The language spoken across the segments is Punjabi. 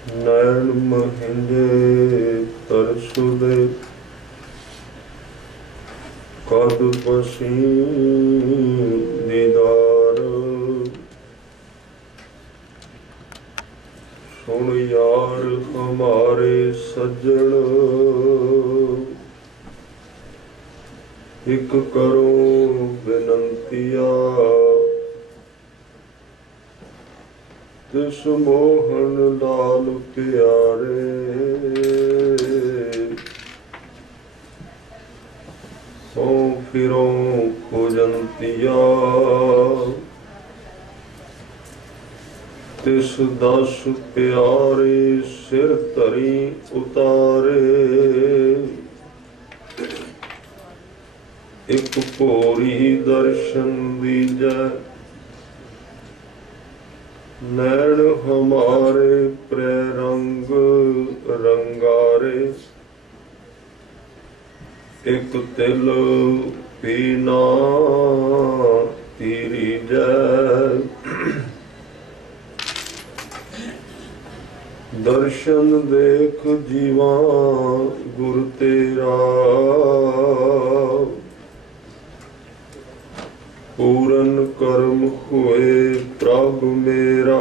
नैन महिंजे तरसुदे कद पसी दीदार सुन यार हमारे सज्जन एक करो बिनंतिया तिस मोहन लाल प्यारे सो फिरो खोजंतिया तिस दस प्यारे सिर धरी उतारे एक भोरी दर्शन दीजै नैन हमारे प्ररंग रंगारे एक तिल पीना तीरी जय दर्शन देख जीवा गुर तेरा पूरन कर्म हुए प्रभ मेरा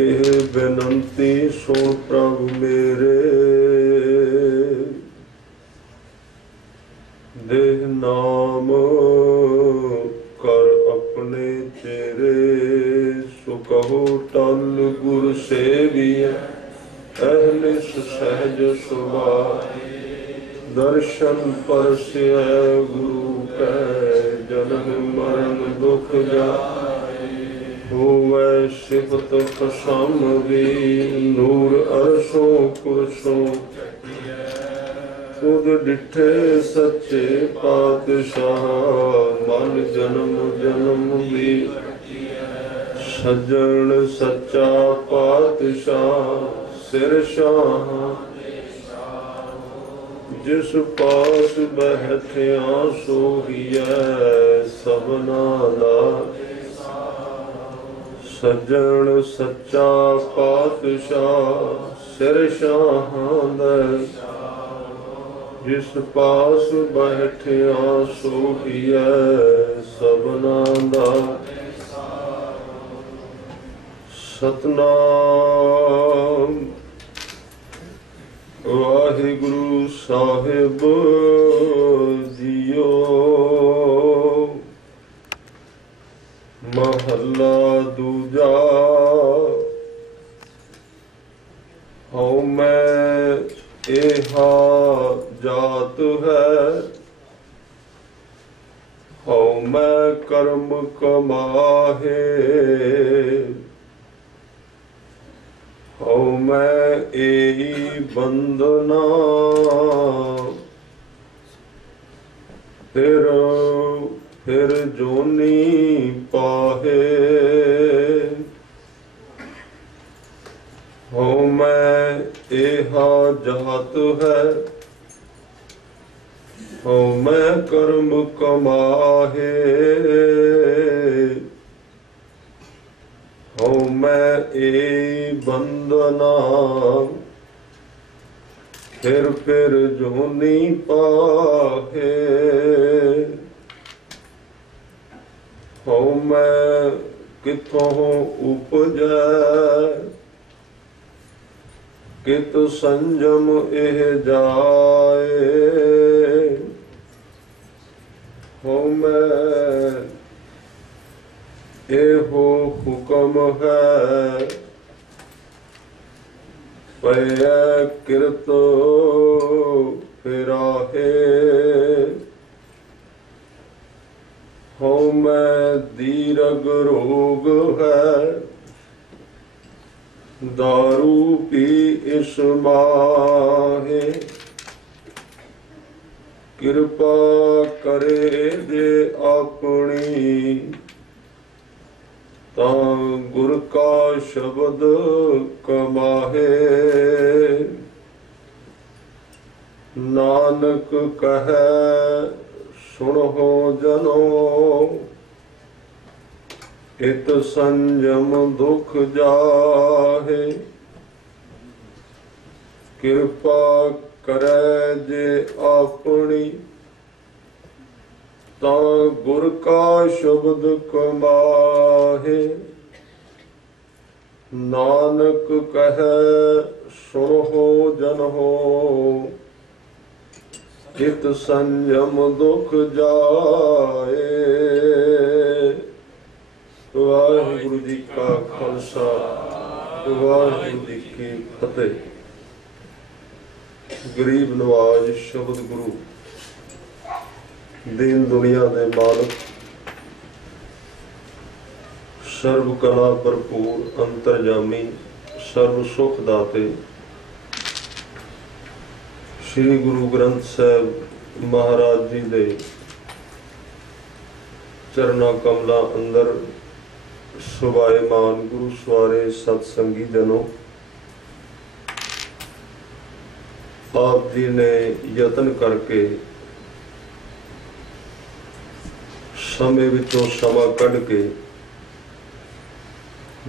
एह बेनंती सुन प्रभ मेरे देह नाम कर अपने तेरे सुकहो टल गुर सेविय अहलिस सहज सुभाए दर्शन परस्य गुरु कै जन्म मरण दुख जाए होवै सिफत खसम भी नूर अरसों कुरसों खुद डिठे सच्चे पातशाह मन जन्म जन्म भी सज्जन सच्चा पातशाह सिर शाह जिस पास बैठिया सोहिए सबना दा सज्जन सच्चा पातशाह सिर शाह जिस पास बैठिया सोहिए सबना दा सतनाम वाहिगुरु साहिब जियो महला दूजा हऊँ मैं एहा जात है हऊँ मैं कर्म कमाहे हऊँ मैं एही बंदना फिर जोनी पाहे हऊँ मैं एहा जात है हऊँ मैं कर्म कमाहे हऊँ मैं ए बंदना फिर जोनी पाहे हऊँ मैं किथों उपजै कित संजम एह जाए हऊँ मैं एहो हुक्म है पै किरत फिराहे हऊँ मैं दीरग रोग है दारू पी इस माहे कृपा करे जे अपनी तां गुर का शब्द कमाहे नानक कहे सुनो जनो इत संयम दुख जाहे, कृपा करे जे अपनी, ता गुर का शब्द कमाहे। नानक कहे सुनो जन हो, इत संयम दुख जाए। वाहिगुरु जी का खालसा, वाहिगुरु जी की फतेह। गरीब नवाज शब्द गुरु, दीन दुनिया दे मालक, सर्व कला भरपूर अंतरजामी, सर्व सुख दाते, श्री गुरु ग्रंथ साहब महाराज जी दे चरना कमला अंदर सुभाएमान गुरु सवारे सत्संगी जनों, आप जी ने यतन करके समय विचों समा कढ़ के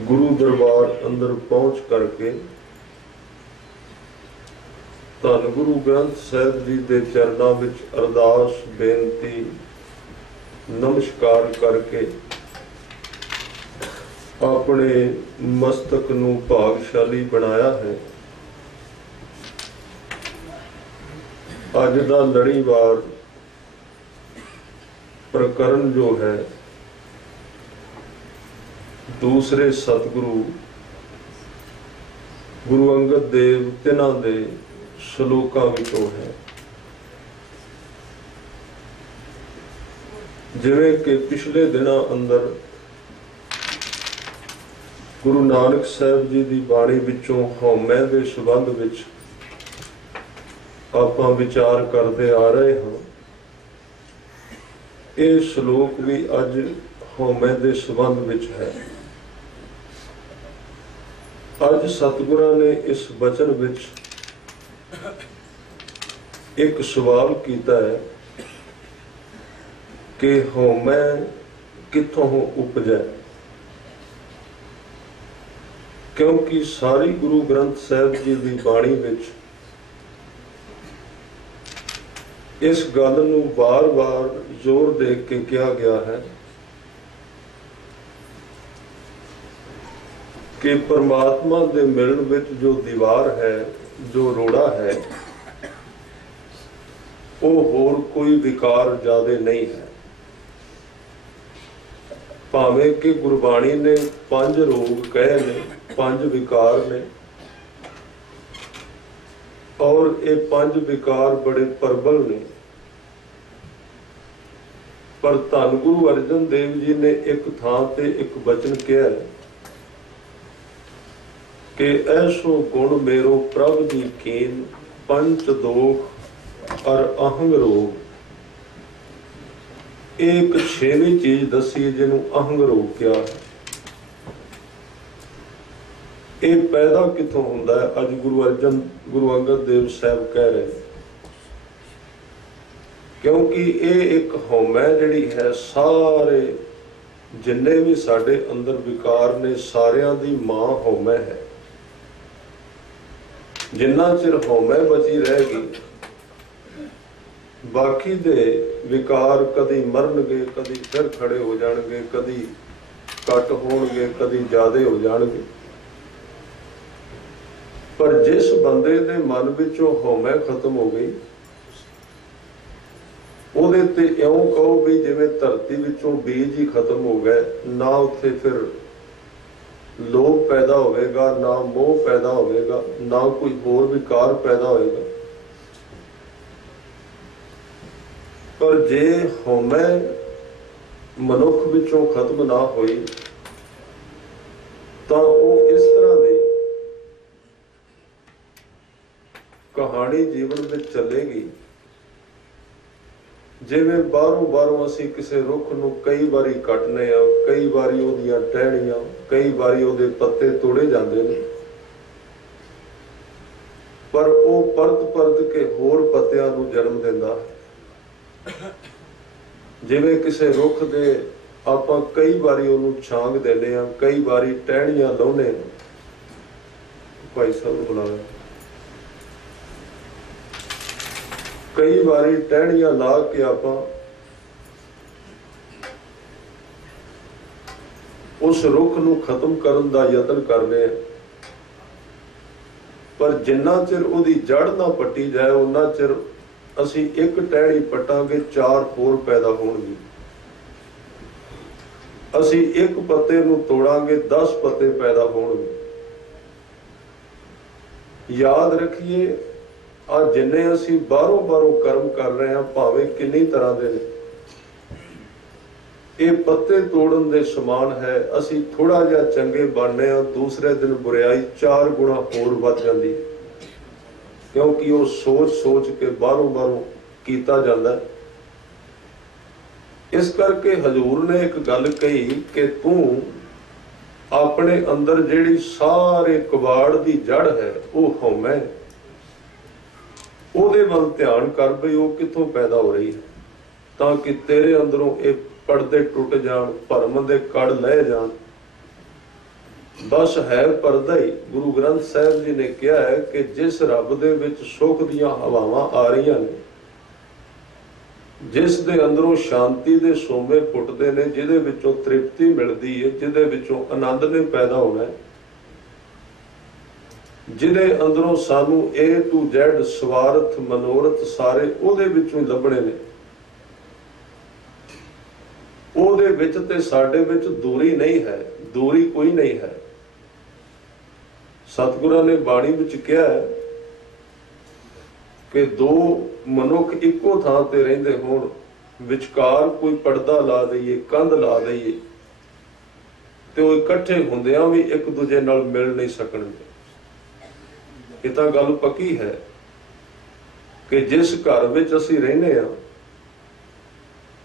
गुरु दरबार अंदर पहुंच करके धन गुरु ग्रंथ साहिब जी के चरणों विच अरदास बेनती नमस्कार करके अपने मस्तक नू भागशाली बनाया है। अज दा लड़ीवार प्रकरण जो है दूसरे सतगुरु गुरु अंगद देव तिन्हां दे श्लोकां विचों है। जिवें कि पिछले दिनां अंदर गुरु नानक साहब जी की बाणी विचों हौमे के संबंध विच आपां विचार करते आ रहे हाँ। ये श्लोक भी अज हौमे के संबंध विच है। अज सतगुरां ने इस वचन विच एक सवाल किया है कि हौमे कित्थों उपजै, क्योंकि सारी गुरु ग्रंथ साहिब जी की बाणी विच इस गल नूं बार बार जोर दे के कहा गया है कि परमात्मा दे मिलन विच जो दीवार है, जो रोड़ा है, वो होर कोई विकार ज्यादा नहीं है। भावें कि गुरबाणी ने 5 रोग कहे ने, 5 विकार ने, और ये 5 विकार बड़े प्रबल ने, पर धन गुरु अर्जन देव जी ने एक थां ते एक वचन कहा है कि ऐसो गुण मेरो प्रभ जी कीन, पंच दोख और अहंग रोग। एक 6वीं चीज दसी जिन्हों अहंग रोग क्या है। ये पैदा कितों होंदा है? अज गुरु अंगद देव साहब कह रहे हैं, क्योंकि ये एक हौमै जिहड़ी है, सारे जिन्ने भी साडे अंदर विकार ने सारियां दी मां हौमै है। जिन्ना चिर हौमै बची रहेगी, बाकी दे विकार कदी मरनगे, कदी फिर खड़े हो जाणगे, कदी घट होणगे, कदी ज्यादा हो जाणगे। पर जिस बंदे दे मन विचों हौमै खत्म हो गई, ਉਹਦੇ ਤੇ ਇਉਂ ਕਹੋ ਵੀ ਜਿਵੇਂ ਧਰਤੀ ਵਿੱਚੋਂ ਬੀਜ ਹੀ ਖਤਮ ਹੋ ਗਏ, ਨਾ ਉੱਥੇ ਫਿਰ ਲੋਭ ਪੈਦਾ ਹੋਵੇਗਾ, ਨਾ ਮੋਹ ਪੈਦਾ ਹੋਵੇਗਾ, ਨਾ ਕੋਈ ਹੋਰ ਵਿਕਾਰ ਪੈਦਾ ਹੋਵੇਗਾ। ਪਰ ਜੇ ਹਉਮੈ ਮਨੁੱਖ ਵਿੱਚੋਂ ਖਤਮ ਨਾ ਹੋਈ ਤਾਂ ਉਹ ਇਸ ਤਰ੍ਹਾਂ ਦੀ ਕਹਾਣੀ ਜੀਵਨ ਵਿੱਚ ਚੱਲੇਗੀ जिवें बारों असीं किसी रुख नूं कई बारी कटने आ, कई बारी उहदियां टहनियां, कई बारी उहदे पत्ते तोड़े जांदे ने, पर वो परत के होर पत्तियां नूं जन्म दिंदा है। जिवें किसी रुख दे ਆਪਾਂ ਕਈ ਵਾਰੀ ਉਹਨੂੰ ਛਾਂਗ ਦਿੰਦੇ ਆ, ਕਈ ਵਾਰੀ ਟਹਿਣੀਆਂ ਲਾਉਂਦੇ ਆ। ਭਾਈ ਸਾਹਿਬ ਨੂੰ ਬੁਲਾਇਆ, ਕਈ ਵਾਰੀ ਟਹਿਣੀਆਂ ਲਾ ਕੇ ਆਪਾਂ ਉਸ ਰੁੱਖ ਨੂੰ ਖਤਮ ਕਰਨ ਦਾ ਯਤਨ ਕਰਨੇ ਆ, ਪਰ ਜਿੰਨਾ ਚਿਰ ਉਹਦੀ ਜੜ ਨਾ ਪੱਟੀ ਜਾਏ ਉਹਨਾਂ ਚਿਰ ਅਸੀਂ ਇੱਕ ਟਹਿਣੀ ਪੱਟਾਂਗੇ, 4 ਹੋਰ ਪੈਦਾ ਹੋਣਗੇ। ਅਸੀਂ ਇੱਕ ਪੱਤੇ ਨੂੰ ਤੋੜਾਂਗੇ, 10 ਪੱਤੇ ਪੈਦਾ ਹੋਣਗੇ। ਯਾਦ ਰੱਖੀਏ, ਆ ਜਿੰਨੇ ਅਸੀਂ ਬਾਹਰੋਂ ਕਰਮ ਕਰ ਰਹੇ ਹਾਂ, ਭਾਵੇਂ ਕਿੰਨੀ ਤਰ੍ਹਾਂ ਦੇ ਨੇ, ਇਹ ਪੱਤੇ ਤੋੜਨ ਦੇ ਸਮਾਨ ਹੈ। ਅਸੀਂ ਥੋੜਾ ਜਿਹਾ ਚੰਗੇ ਬਣਨੇ ਆ, ਦੂਸਰੇ ਦਿਨ ਬੁਰਾਈ 4 ਗੁਣਾ ਹੋਰ ਵੱਧ ਜਾਂਦੀ ਹੈ, ਕਿਉਂਕਿ ਉਹ ਸੋਚ ਕੇ ਬਾਹਰੋਂ ਕੀਤਾ ਜਾਂਦਾ। ਇਸ ਕਰਕੇ ਹਜ਼ੂਰ ਨੇ ਇੱਕ ਗੱਲ ਕਹੀ ਕਿ ਤੂੰ ਆਪਣੇ ਅੰਦਰ ਜਿਹੜੀ ਸਾਰੇ ਕਬਾੜ ਦੀ ਜੜ ਹੈ, ਉਹ ਹਉਮੈ, ਉਹਦੇ ਵੱਲ ਧਿਆਨ ਕਰ ਬਈ ਉਹ ਕਿੱਥੋਂ ਪੈਦਾ ਹੋ ਰਹੀ ਹੈ, ਤਾਂ ਕਿ ਤੇਰੇ ਅੰਦਰੋਂ ਇਹ ਪਰਦੇ ਟੁੱਟ ਜਾਣ, ਭਰਮ ਦੇ ਕੜ ਲਹਿ ਜਾਣ। ਬਸ ਹੈ ਪਰਦਾ ਹੀ। ਗੁਰੂ ਗ੍ਰੰਥ ਸਾਹਿਬ ਜੀ ਨੇ ਕਿਹਾ ਹੈ ਕਿ ਜਿਸ ਰੱਬ ਦੇ ਵਿੱਚ ਸੁੱਖ ਦੀਆਂ ਹਵਾਵਾਂ ਆ ਰਹੀਆਂ ਨੇ, ਜਿਸ ਦੇ ਅੰਦਰੋਂ ਸ਼ਾਂਤੀ ਦੇ ਸੋਮੇ ਫੁੱਟਦੇ ਨੇ, ਜਿਹਦੇ ਵਿੱਚੋਂ ਤ੍ਰਿਪਤੀ ਮਿਲਦੀ ਹੈ, ਜਿਹਦੇ ਵਿੱਚੋਂ ਆਨੰਦ ਨੇ ਪੈਦਾ ਹੋਣਾ ਹੈ, ਜਿਹਦੇ ਅੰਦਰੋਂ ਸਾਨੂੰ A to Z ਸਵਾਰਥ ਮਨੋਰਥ ਸਾਰੇ ਉਹਦੇ ਵਿੱਚੋਂ ਹੀ ਲੱਭਣੇ ਨੇ, ਉਹਦੇ ਵਿੱਚ ਤੇ ਸਾਡੇ ਵਿੱਚ ਦੂਰੀ ਨਹੀਂ ਹੈ, ਦੂਰੀ ਕੋਈ ਨਹੀਂ ਹੈ। ਸਤਿਗੁਰਾਂ ਨੇ ਬਾਣੀ ਵਿੱਚ ਕਿਹਾ ਹੈ ਕਿ 2 ਮਨੁੱਖ ਇੱਕੋ ਥਾਂ ਤੇ ਰਹਿੰਦੇ ਹੋਣ, ਵਿਚਕਾਰ ਕੋਈ ਪਰਦਾ ਲਾ ਦਈਏ, ਕੰਧ ਲਾ ਦਈਏ, ਤੇ ਉਹ ਇਕੱਠੇ ਹੁੰਦਿਆਂ ਵੀ ਇੱਕ ਦੂਜੇ ਨਾਲ ਮਿਲ ਨਹੀਂ ਸਕਣਗੇ। ਇਹ ਤਾਂ ਗੱਲ ਪੱਕੀ ਹੈ ਕਿ ਜਿਸ ਘਰ ਵਿੱਚ ਅਸੀਂ ਰਹਿੰਦੇ ਹਾਂ,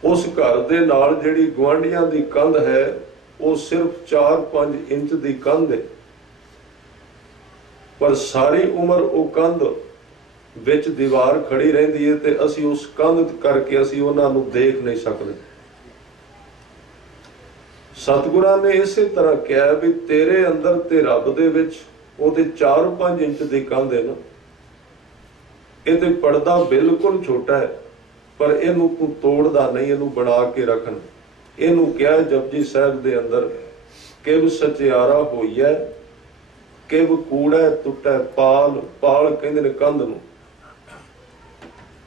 ਉਸ ਘਰ ਦੇ ਨਾਲ ਜਿਹੜੀ ਗੁਆਂਢੀਆਂ ਦੀ ਕੰਧ ਹੈ, ਉਹ ਸਿਰਫ 4-5 ਇੰਚ ਦੀ ਕੰਧ ਹੈ, ਪਰ ਸਾਰੀ ਉਮਰ ਉਹ ਕੰਧ ਵਿੱਚ ਦੀਵਾਰ ਖੜੀ ਰਹਿੰਦੀ ਹੈ, ਤੇ ਅਸੀਂ ਉਸ ਕੰਧ ਕਰਕੇ ਅਸੀਂ ਉਹਨਾਂ ਨੂੰ ਦੇਖ ਨਹੀਂ ਸਕਦੇ। ਸਤਿਗੁਰਾਂ ਨੇ ਇਸੇ ਤਰ੍ਹਾਂ ਕਿਹਾ ਵੀ ਤੇਰੇ ਅੰਦਰ ਤੇ ਰੱਬ ਦੇ ਵਿੱਚ ਉਹਦੇ 4-5 ਇੰਚ ਦੀ ਕੰਧ ਹੈ ਨਾ, ਇਹ ਤੇ ਪਰਦਾ ਬਿਲਕੁਲ ਛੋਟਾ ਹੈ, ਪਰ ਇਹਨੂੰ ਤੂੰ ਤੋੜਦਾ ਨਹੀਂ, ਇਹਨੂੰ ਬਣਾ ਕੇ ਰੱਖਣ। ਇਹਨੂੰ ਕਿਹਾ ਜਪਜੀ ਸਾਹਿਬ ਦੇ ਅੰਦਰ, ਕਿਵ ਸਚਿਆਰਾ ਹੋਈਐ, ਕਿਵ ਕੂੜੈ ਟੁੱਟੈ ਪਾਲ। ਪਾਲ ਕਹਿੰਦੇ ਨੇ ਕੰਧ ਨੂੰ,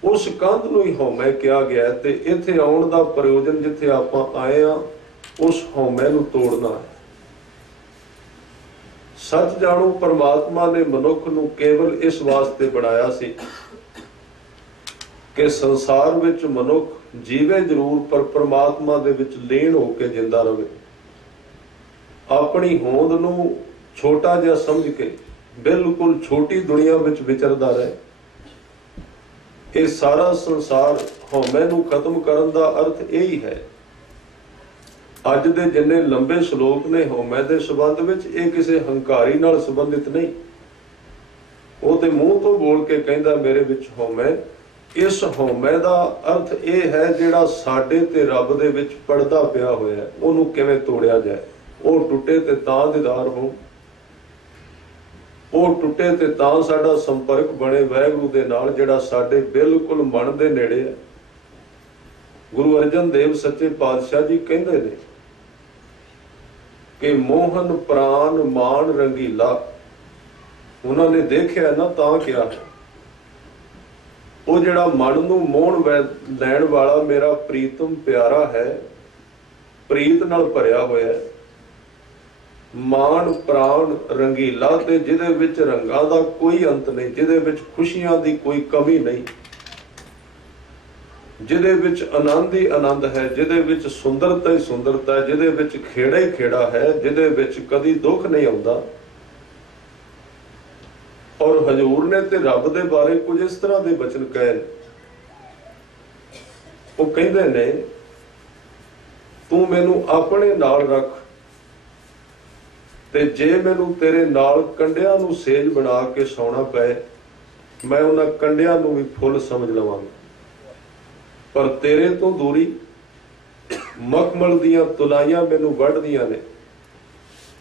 ਉਸ ਕੰਧ ਨੂੰ ਹੀ ਹਉਮੈ ਕਿਹਾ ਗਿਆ। ਤੇ ਇੱਥੇ ਆਉਣ ਦਾ ਪ੍ਰਯੋਜਨ, ਜਿੱਥੇ ਆਪਾਂ ਆਏ ਆ, ਉਸ ਹਉਮੈ ਨੂੰ ਤੋੜਨਾ ਹੈ। ਸੱਚ ਜਾਣੋ, ਪਰਮਾਤਮਾ ਨੇ ਮਨੁੱਖ ਨੂੰ ਕੇਵਲ ਇਸ ਵਾਸਤੇ ਬਣਾਇਆ ਸੀ ਕਿ ਸੰਸਾਰ ਵਿੱਚ ਮਨੁੱਖ ਜੀਵੇ ਜ਼ਰੂਰ, ਪਰ ਪਰਮਾਤਮਾ ਦੇ ਵਿੱਚ ਲੀਨ ਹੋ ਕੇ ਜਿੰਦਾ ਰਹੇ। ਆਪਣੀ ਹੋਂਦ ਨੂੰ ਛੋਟਾ ਜਿਹਾ ਸਮਝ ਕੇ ਬਿਲਕੁਲ ਛੋਟੀ ਦੁਨੀਆ ਵਿੱਚ ਵਿਚਰਦਾ ਰਹੇ। ਇਹ ਸਾਰਾ ਸੰਸਾਰ ਹਉਮੈ ਨੂੰ ਖਤਮ ਕਰਨ ਦਾ ਅਰਥ ਇਹੀ ਹੈ। ਅੱਜ ਦੇ ਜਿੰਨੇ ਲੰਬੇ ਸ਼ਲੋਕ ਨੇ ਹਉਮੈ ਦੇ ਸੰਬੰਧ ਵਿੱਚ, ਇਹ ਕਿਸੇ ਹੰਕਾਰੀ ਨਾਲ ਸੰਬੰਧਿਤ ਨਹੀਂ। ਉਹ ਤੇ ਮੂੰਹ ਤੋਂ ਬੋਲ ਕੇ ਕਹਿੰਦਾ ਮੇਰੇ ਵਿੱਚ ਹਉਮੈ। ਇਸ ਹਉਮੈ ਦਾ ਅਰਥ ਇਹ ਹੈ ਜਿਹੜਾ ਸਾਡੇ ਤੇ ਰੱਬ ਦੇ ਵਿੱਚ ਪਰਦਾ ਪਿਆ ਹੋਇਆ, ਉਹਨੂੰ ਕਿਵੇਂ ਤੋੜਿਆ ਜਾਏ। ਉਹ ਟੁੱਟੇ ਤੇ ਤਾਂ ਦੀਦਾਰ ਹੋ, ਉਹ ਟੁੱਟੇ ਤੇ ਤਾਂ ਸਾਡਾ ਸੰਪਰਕ ਬਣੇ ਵਾਹਿਗੁਰੂ ਦੇ ਨਾਲ, ਜਿਹੜਾ ਸਾਡੇ ਬਿਲਕੁਲ ਮਨ ਦੇ ਨੇੜੇ ਹੈ। ਗੁਰੂ ਅਰਜਨ ਦੇਵ ਸੱਚੇ ਪਾਤਸ਼ਾਹ ਜੀ ਕਹਿੰਦੇ ਨੇ ਕਿ ਮੋਹਨ ਪ੍ਰਾਨ ਮਾਨ ਰੰਗੀਲਾ। ਉਹਨਾਂ ਨੇ ਦੇਖਿਆ ਨਾ ਤਾਂ ਕਿਹਾ, ਉਹ ਜਿਹੜਾ ਮਨ ਨੂੰ ਮੋਹਣ ਲੈਣ ਵਾਲਾ ਮੇਰਾ ਪ੍ਰੀਤਮ ਪਿਆਰਾ ਹੈ, ਪ੍ਰੀਤ ਨਾਲ ਭਰਿਆ ਹੋਇਆ, ਮਾਨ ਪ੍ਰਾਣ ਰੰਗੀਲਾ, ਤੇ ਜਿਹਦੇ ਵਿੱਚ ਰੰਗਾਂ ਦਾ ਕੋਈ ਅੰਤ ਨਹੀਂ, ਜਿਹਦੇ ਵਿੱਚ ਖੁਸ਼ੀਆਂ ਦੀ ਕੋਈ ਕਮੀ ਨਹੀਂ, ਜਿਹਦੇ ਵਿੱਚ ਆਨੰਦ ਹੀ ਆਨੰਦ ਹੈ, ਜਿਹਦੇ ਵਿੱਚ ਸੁੰਦਰਤਾ ਹੀ ਸੁੰਦਰਤਾ ਹੈ, ਜਿਹਦੇ ਵਿੱਚ ਖੇੜਾ ਹੀ ਖੇੜਾ ਹੈ, ਜਿਹਦੇ ਵਿੱਚ ਕਦੀ ਦੁੱਖ ਨਹੀਂ ਆਉਂਦਾ। ਔਰ ਹਜ਼ੂਰ ਨੇ ਤੇ ਰੱਬ ਦੇ ਬਾਰੇ ਕੁਝ ਇਸ ਤਰ੍ਹਾਂ ਦੇ ਬਚਨ ਕਹੇ ਨੇ। ਉਹ ਕਹਿੰਦੇ ਨੇ, ਤੂੰ ਮੈਨੂੰ ਆਪਣੇ ਨਾਲ ਰੱਖ, ਤੇ ਜੇ ਮੈਨੂੰ ਤੇਰੇ ਨਾਲ ਕੰਡਿਆਂ ਨੂੰ ਸੇਜ ਬਣਾ ਕੇ ਸੌਣਾ ਪਏ, ਮੈਂ ਉਹਨਾਂ ਕੰਡਿਆਂ ਨੂੰ ਵੀ ਫੁੱਲ ਸਮਝ ਲਵਾਂਗਾ। ਪਰ ਤੇਰੇ ਤੋਂ ਦੂਰੀ मखमल दियां तुलाइयां मैनू वढ़दियां ने,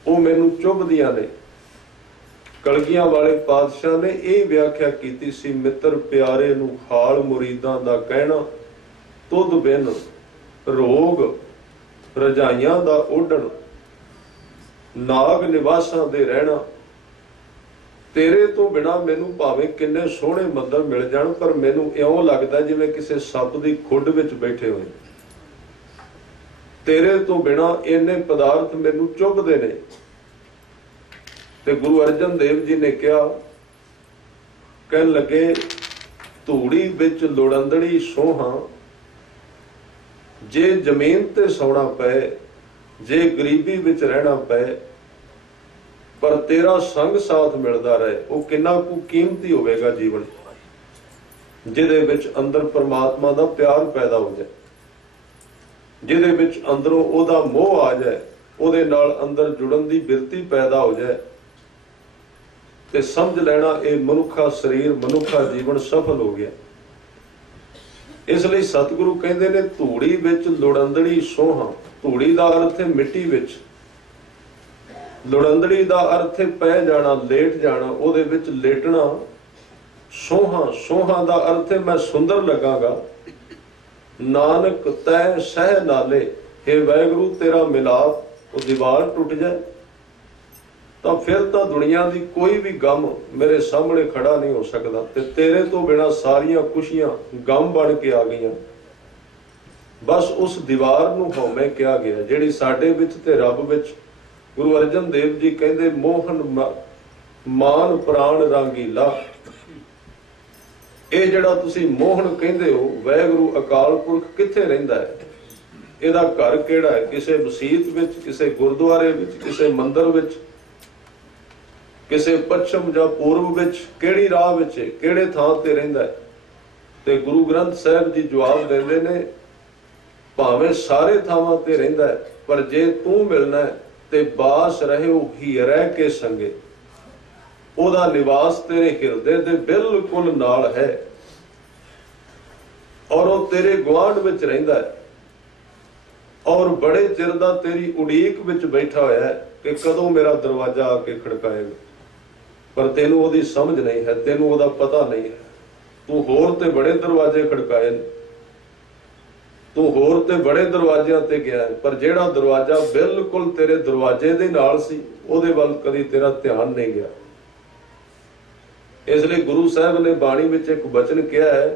वो मैनू चुभदियां ने। कलगियां वाले पातशाह ने यह व्याख्या की सी, मित्र प्यारे नू हाल मुरीदां दा कहना, तुद बिन रोग रजाइयां दा ओढ़ण, नाग निवासां दे रहना। तेरे तो बिना मैनू भावें किन्ने सोहणे मंदर मिल जाण, पर मैनू इउं लगदा जिवें किसी सप दी खुड विच बैठे होए। तेरे तो बिना इन्ने पदार्थ मैनू चुभदे ने। ते गुरु अर्जन देव जी ने कहा, कहन लगे, धूड़ी विच लोड़ंदड़ी सोहां, जे जमीन ते सौना पए, जे गरीबी विच रहना पए, पर तेरा संग साथ मिलता रहे, वो कितना कु कीमती होवेगा जीवन, जिहदे विच अंदर परमात्मा दा प्यार पैदा हो जाए, जिहदे विच अंदरों ओदा मोह आ जाए, ओदे नाल अंदर जुड़न दी बिरती पैदा हो जाए, ते समझ लेना ये मनुखा शरीर मनुखा जीवन सफल हो गया। इसलिए सतगुरु कहते ने, धूड़ी विच लोड़ंदड़ी सोहां। धूड़ी दा अर्थ है मिट्टी विच, लोड़ंदड़ी दा अर्थ है पै जाना, लेट जाना, ओदे विच लेटना। सोहां, सोहां दा अर्थ है मैं सुंदर लगांगा। नानक तै सह नाले, हे वाहिगुरु तेरा मिलाप वो दीवार टूट जाए, तो फिर तो दुनिया की कोई भी गम मेरे सामने खड़ा नहीं हो सकता। ते तेरे तो बिना सारिया खुशियां गम बन के आ गई। बस उस दीवार नूं हौमे किया गया, जिहड़ी साडे विच ते रब विच। गुरु अर्जन देव जी कहंदे, मोहन मान प्राण रांगीला। ये जिहड़ा तुसीं मोहन कहंदे हो, वाहिगुरु अकाल पुरख कित्थे रहिंदा है, इहदा घर किहड़ा है, किसे मसीत विच, किसे गुरुद्वारे विच, किसे मंदिर विच, किसे पश्चिम या पूर्व विच, किहड़ी राह विच, किहड़े थां ते रहिंदा है। ते गुरु ग्रंथ साहिब जी जवाब देंदे ने, भावें सारे थावां ते रहिंदा है, पर जे तू मिलना है ते बास रहे ही रह के संगे। ओदा निवास तेरे हिरदे दे बिल्कुल नाल है, और वो तेरे गुआंढ विच रहिंदा है, और बड़े चिर दा तेरी उड़ीक विच बैठा होया है कि कदों मेरा दरवाजा आके खड़काएगा। पर तेनू ओदी समझ नहीं है, तेनू ओदा पता नहीं है। तू होर ते बड़े दरवाजे खड़काए, तू होर ते बड़े दरवाजियां ते गया है, पर जेड़ा दरवाजा बिल्कुल तेरे दरवाजे दे नाल सी, ओदे वल कदी तेरा ध्यान नहीं गया। इसलिए गुरु साहब ने बाणी विच एक वचन कहा है,